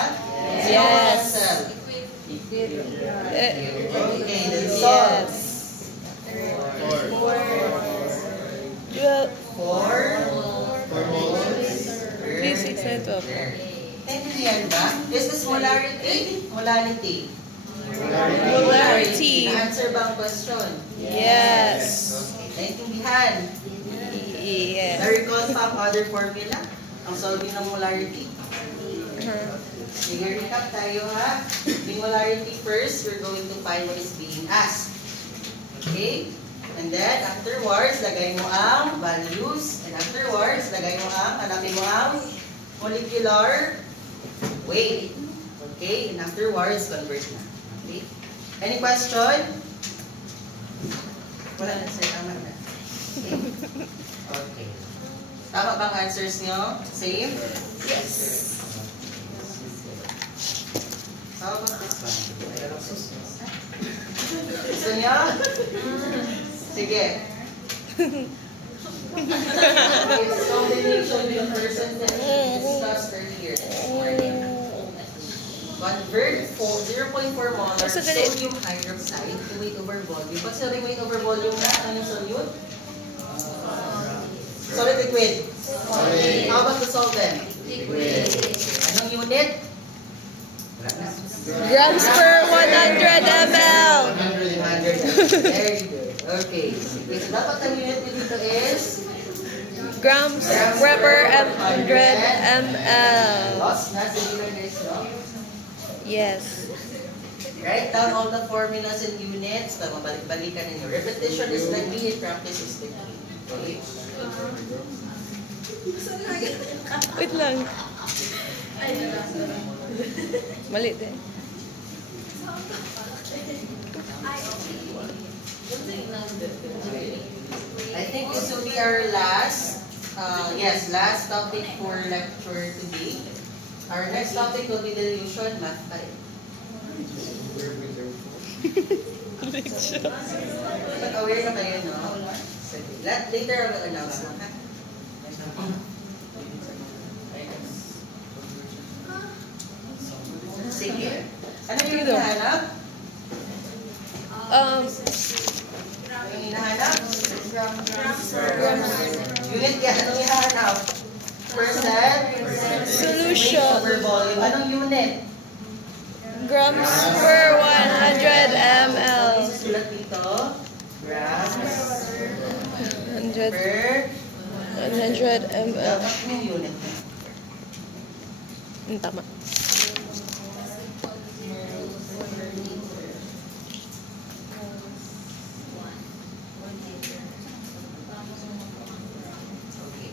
Yes. Cancel. Eh, Okay, then solve. Well, 4 3, 6, 9, 12. Naintindihan ba? Is this molarity? Molality. Molarity. Na-answer ba ang question? Yes. Naintindihan? Yes. Na-recall pa ang other formula? Ang solving ng molarity? Sige, recap tayo ha. The molarity first, we're going to find what is being asked. Okay? And then, afterwards, lagay mo ang values. And afterwards, lagay mo ang, hanapin mo ang molecular weight. Okay? And afterwards, convert na. Okay? Any question? Wala na sir, tama na. Okay? Okay. Tama bang answers nyo? Same? Yes. How about this one? Gusto nyo? Sige. It's combination with persons that we discussed earlier. Convert 0.4 molar Basta dali. sodium hydroxide to weight over volume. Pag sabi weight over volume na, ano yung solute? Solid liquid. Solid. How about the solvent? Liquid. Anong unit? Grams per 100 ml. 100. Very good. Okay. Sige. So, dapat ang unit dito is Grams per 100 ml. lost na. Sige lang guys, no? Yes. Write down all the formulas and units. Tama, balik-balikan ninyo. Repetition is the key and practice is the key. Okay? Wait lang. Mali din. I think this will be our last, last topic for lecture today. Our next topic will be dilution, math 5. Pag-aware na kayo, no? Sige. Later I will announce na, ha? Sige. Ano yung hinahanap? Ano yung hinahanap? Unit yan. Anong hinahanap? Percent? Solution. Weight over volume. Anong unit? Grams per 100 ml. Susulat dito. Grams 100 per 100 ml. dapat yung unit. Tama. Okay.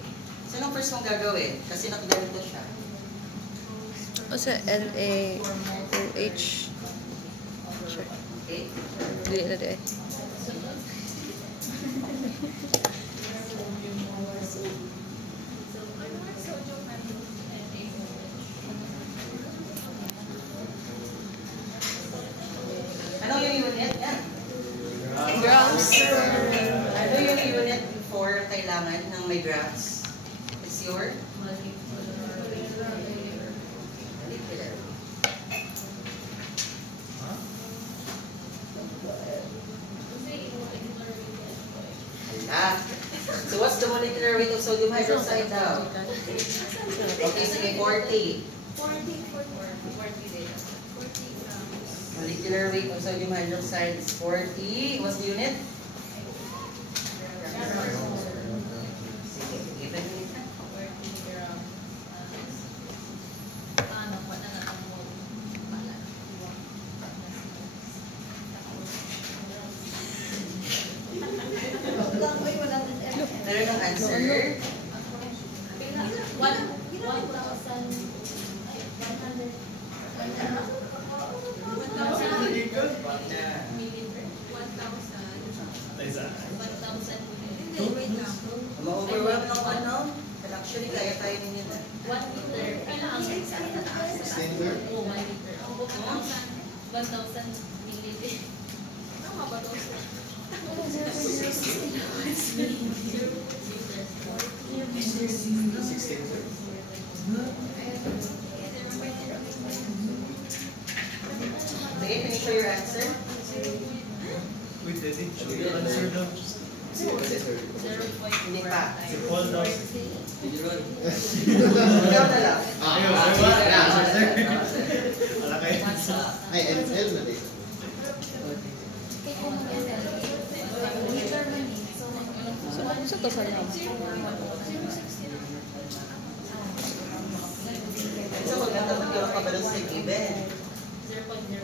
So, anong first mong gagawin? Kasi nakaganito siya. O sa NaOH. Sure. Okay? Dili na di. Ano yung unit? Yan. Grams per... Ano yung unit before kailangan ng may grams? Is your? Molecular. Ah. So what's the molecular weight of sodium hydroxide now? Okay, sige, 40. Molecular weight of sodium hydroxide is 40. What's the unit? Sige, given unit na. Meron ng answer. Ma-overwhelm ng ano? But actually, kaya tayo ninyo na. 1 liter. Kailangan 1 liter. 1,000 milliliter. Tama ba ito? Okay, can you show your answer? Wait, I didn't show you answer daw. Hindi pa. Si Paul daw. Ikaw na lang. Wala kayo. Ay, NL na din. So to sa lang. So, maganda magkaroon ka ba ng sa given? 0.0.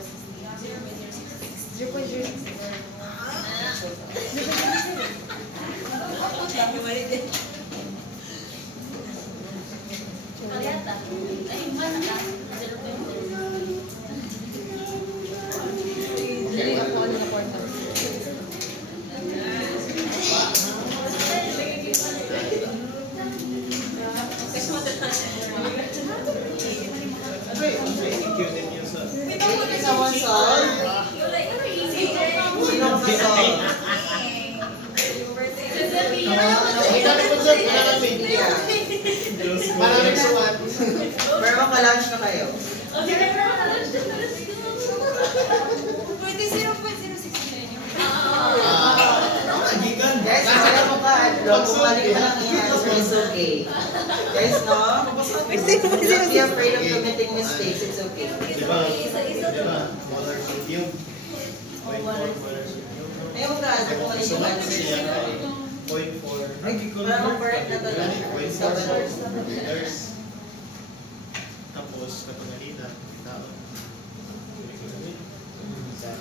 Dili ako ano na kwarta. Someone solve? Sino ang solve? Sukat na kami. Yeah. Maraming sukat. Pero makalunch na kayo. Pwede 0.069 yun. Guys, kaya mo ka, kung mali ka lang i-answer is okay. Guys, no? Don't be afraid of committing mistakes, it's okay. Diba? Molar cube. 0.4 molar cube. Ayaw mo ka, kung mali yung answer siya. 0.4. Para mag-correct na to lang. 0.4 meters. Tapos, kapangalina, taon. Sa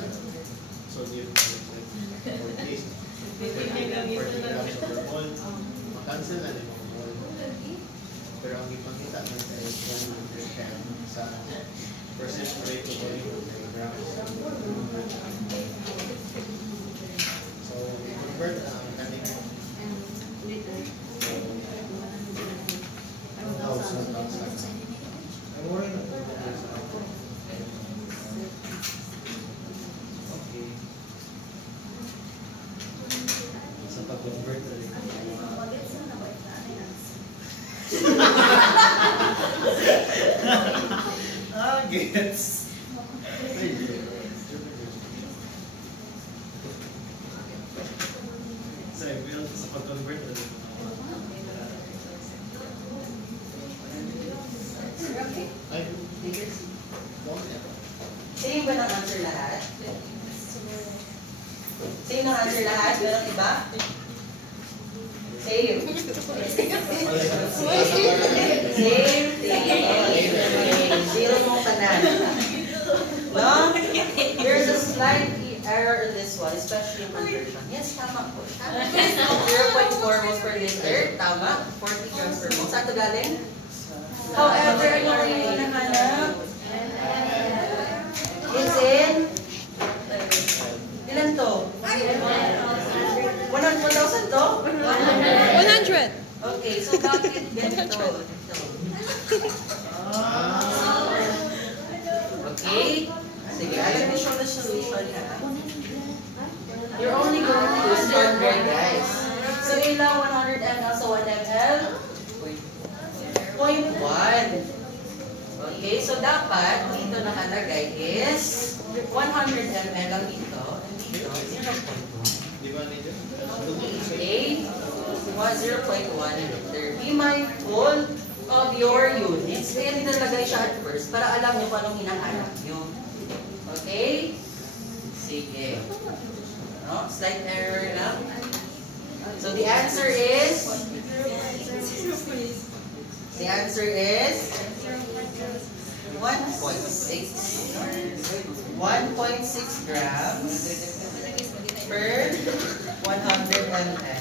sodium chloride. 40 grams per mol. Makancel na rin mga mol. Pero ang ipangita na sa 100 grams sa percent rate of volume per grams. So, convert ang kaning 1,000. I'm worried about this. Okay. Sa pag-convert na rin. Gets. Sorry, Will, sa pag-convert na rin. Ay, Same ba ng answer lahat? Same ng answer lahat? Meron iba? Same. Same thing. Zero mong tanan. No? There's a slight error in this one, especially in conversion. Yes, tama po. Tama. 0.4 moles per liter. Tama. 40 grams per mole. Saan ito galing? However, ano kayo yung nahanap? Is in? Ilan to? 1,000 to? 100. Okay, so bakit ganito? Okay? Sige, alam mo siya na solution ha. You're only going to use 100, guys. So, ilang 100 ml sa 1 ml? 0.1. Okay, so dapat dito nakalagay is 100 ml lang dito. And dito, 0.1. di ba nito? Okay, 0.1 liter. Be mindful of your units. Kaya nilalagay siya at first para alam niyo kung anong hinahanap niyo. Okay? Sige. No? Slight error lang. So the answer is? The answer is 1.6. 1.6 grams per 100 ml.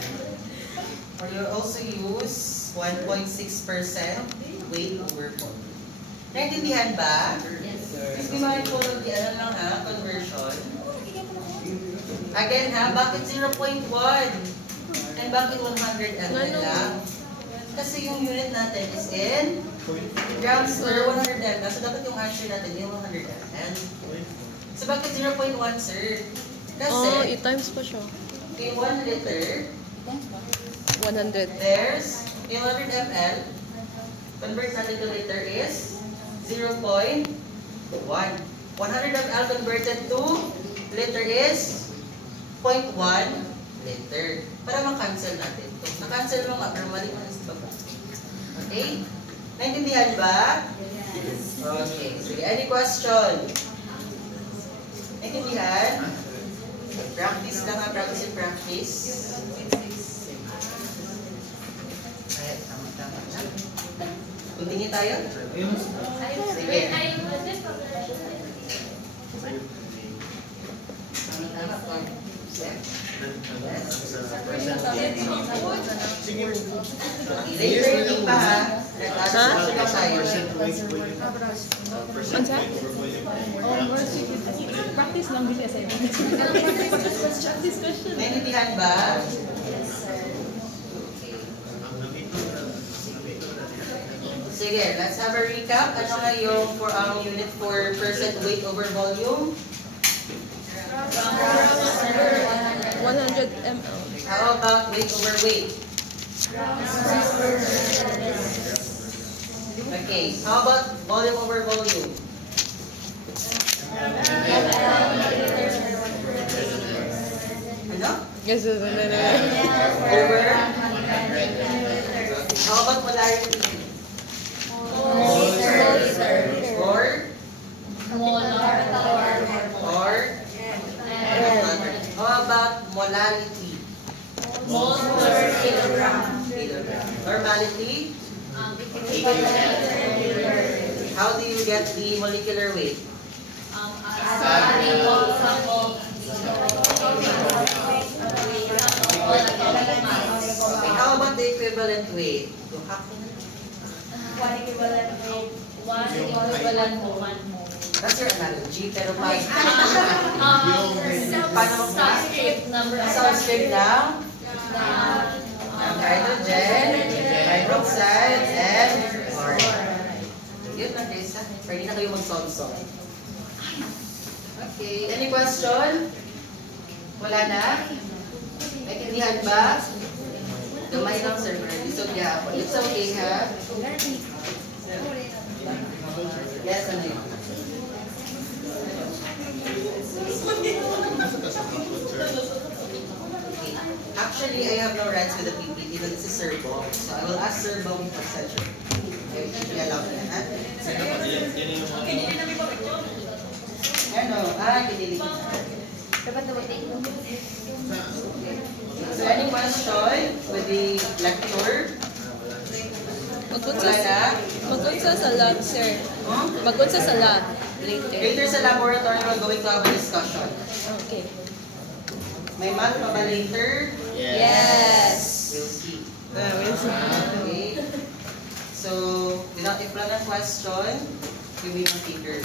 Or you also use 1.6% weight over volume. Naintindihan ba? Yes. Please be mindful of the ano lang ha, conversion. Again ha, bakit 0.1? And bakit 100 ml lang? Kasi yung unit natin is in grams per 100 ml. So dapat yung answer natin yung 100 ml. So bakit 0.1 sir? Kasi i-times pa siya. in 1 liter, 100. there's in 100 ml, convert natin to liter is 0.1. 100 ml converted to liter is 0.1 liter. Para ma-cancel natin ito. Na-cancel mo nga, pero mali mo sa baba. Okay? Naintindihan ba? Yes. Okay. Sige, any question? Naintindihan? Practice lang ha, practice and practice. Ayan, tama-tama na. Continue tayo? Sige. Tama-tama po. Later reading pa ha. Nag-ask na tayo. Practice lang din essay. Discussion. Naintindihan ba? Sige, let's have a recap. Ano nga yung for ang unit for percent weight over volume? 100 ml. How about weight over weight? Okay, how about volume over volume? Ano? Yes, Over? How about molarity? Or? Or? How about molarity? Kilogram. Normality? How do you get the molecular weight? Okay, how about the equivalent weight? That's your analogy, pero pag subscript ng hydrogen, hydroxide, and chlorine. Yun lang guys, ha? Pwede na kayo mag-solve-solve. Okay, any question? Wala na? Naintindihan ba? Gamay lang, sir. It's okay ako. It's okay, ha? Yes, ano yun? Okay. Actually, I have no rights with the PPT, but this is Sir Bong. So I will ask Sir Bong for session. Okay, i-allow na, ha? Ano? Kinilig. So any question with the lecture? Magunsa sa lab, sir. Huh? Magunsa sa lab. Later. Later sa laboratory, we're going to have a discussion. Okay. May math pa ba later? Yes. We'll see. We'll see. Okay. So, without a plan of question, give me one paper.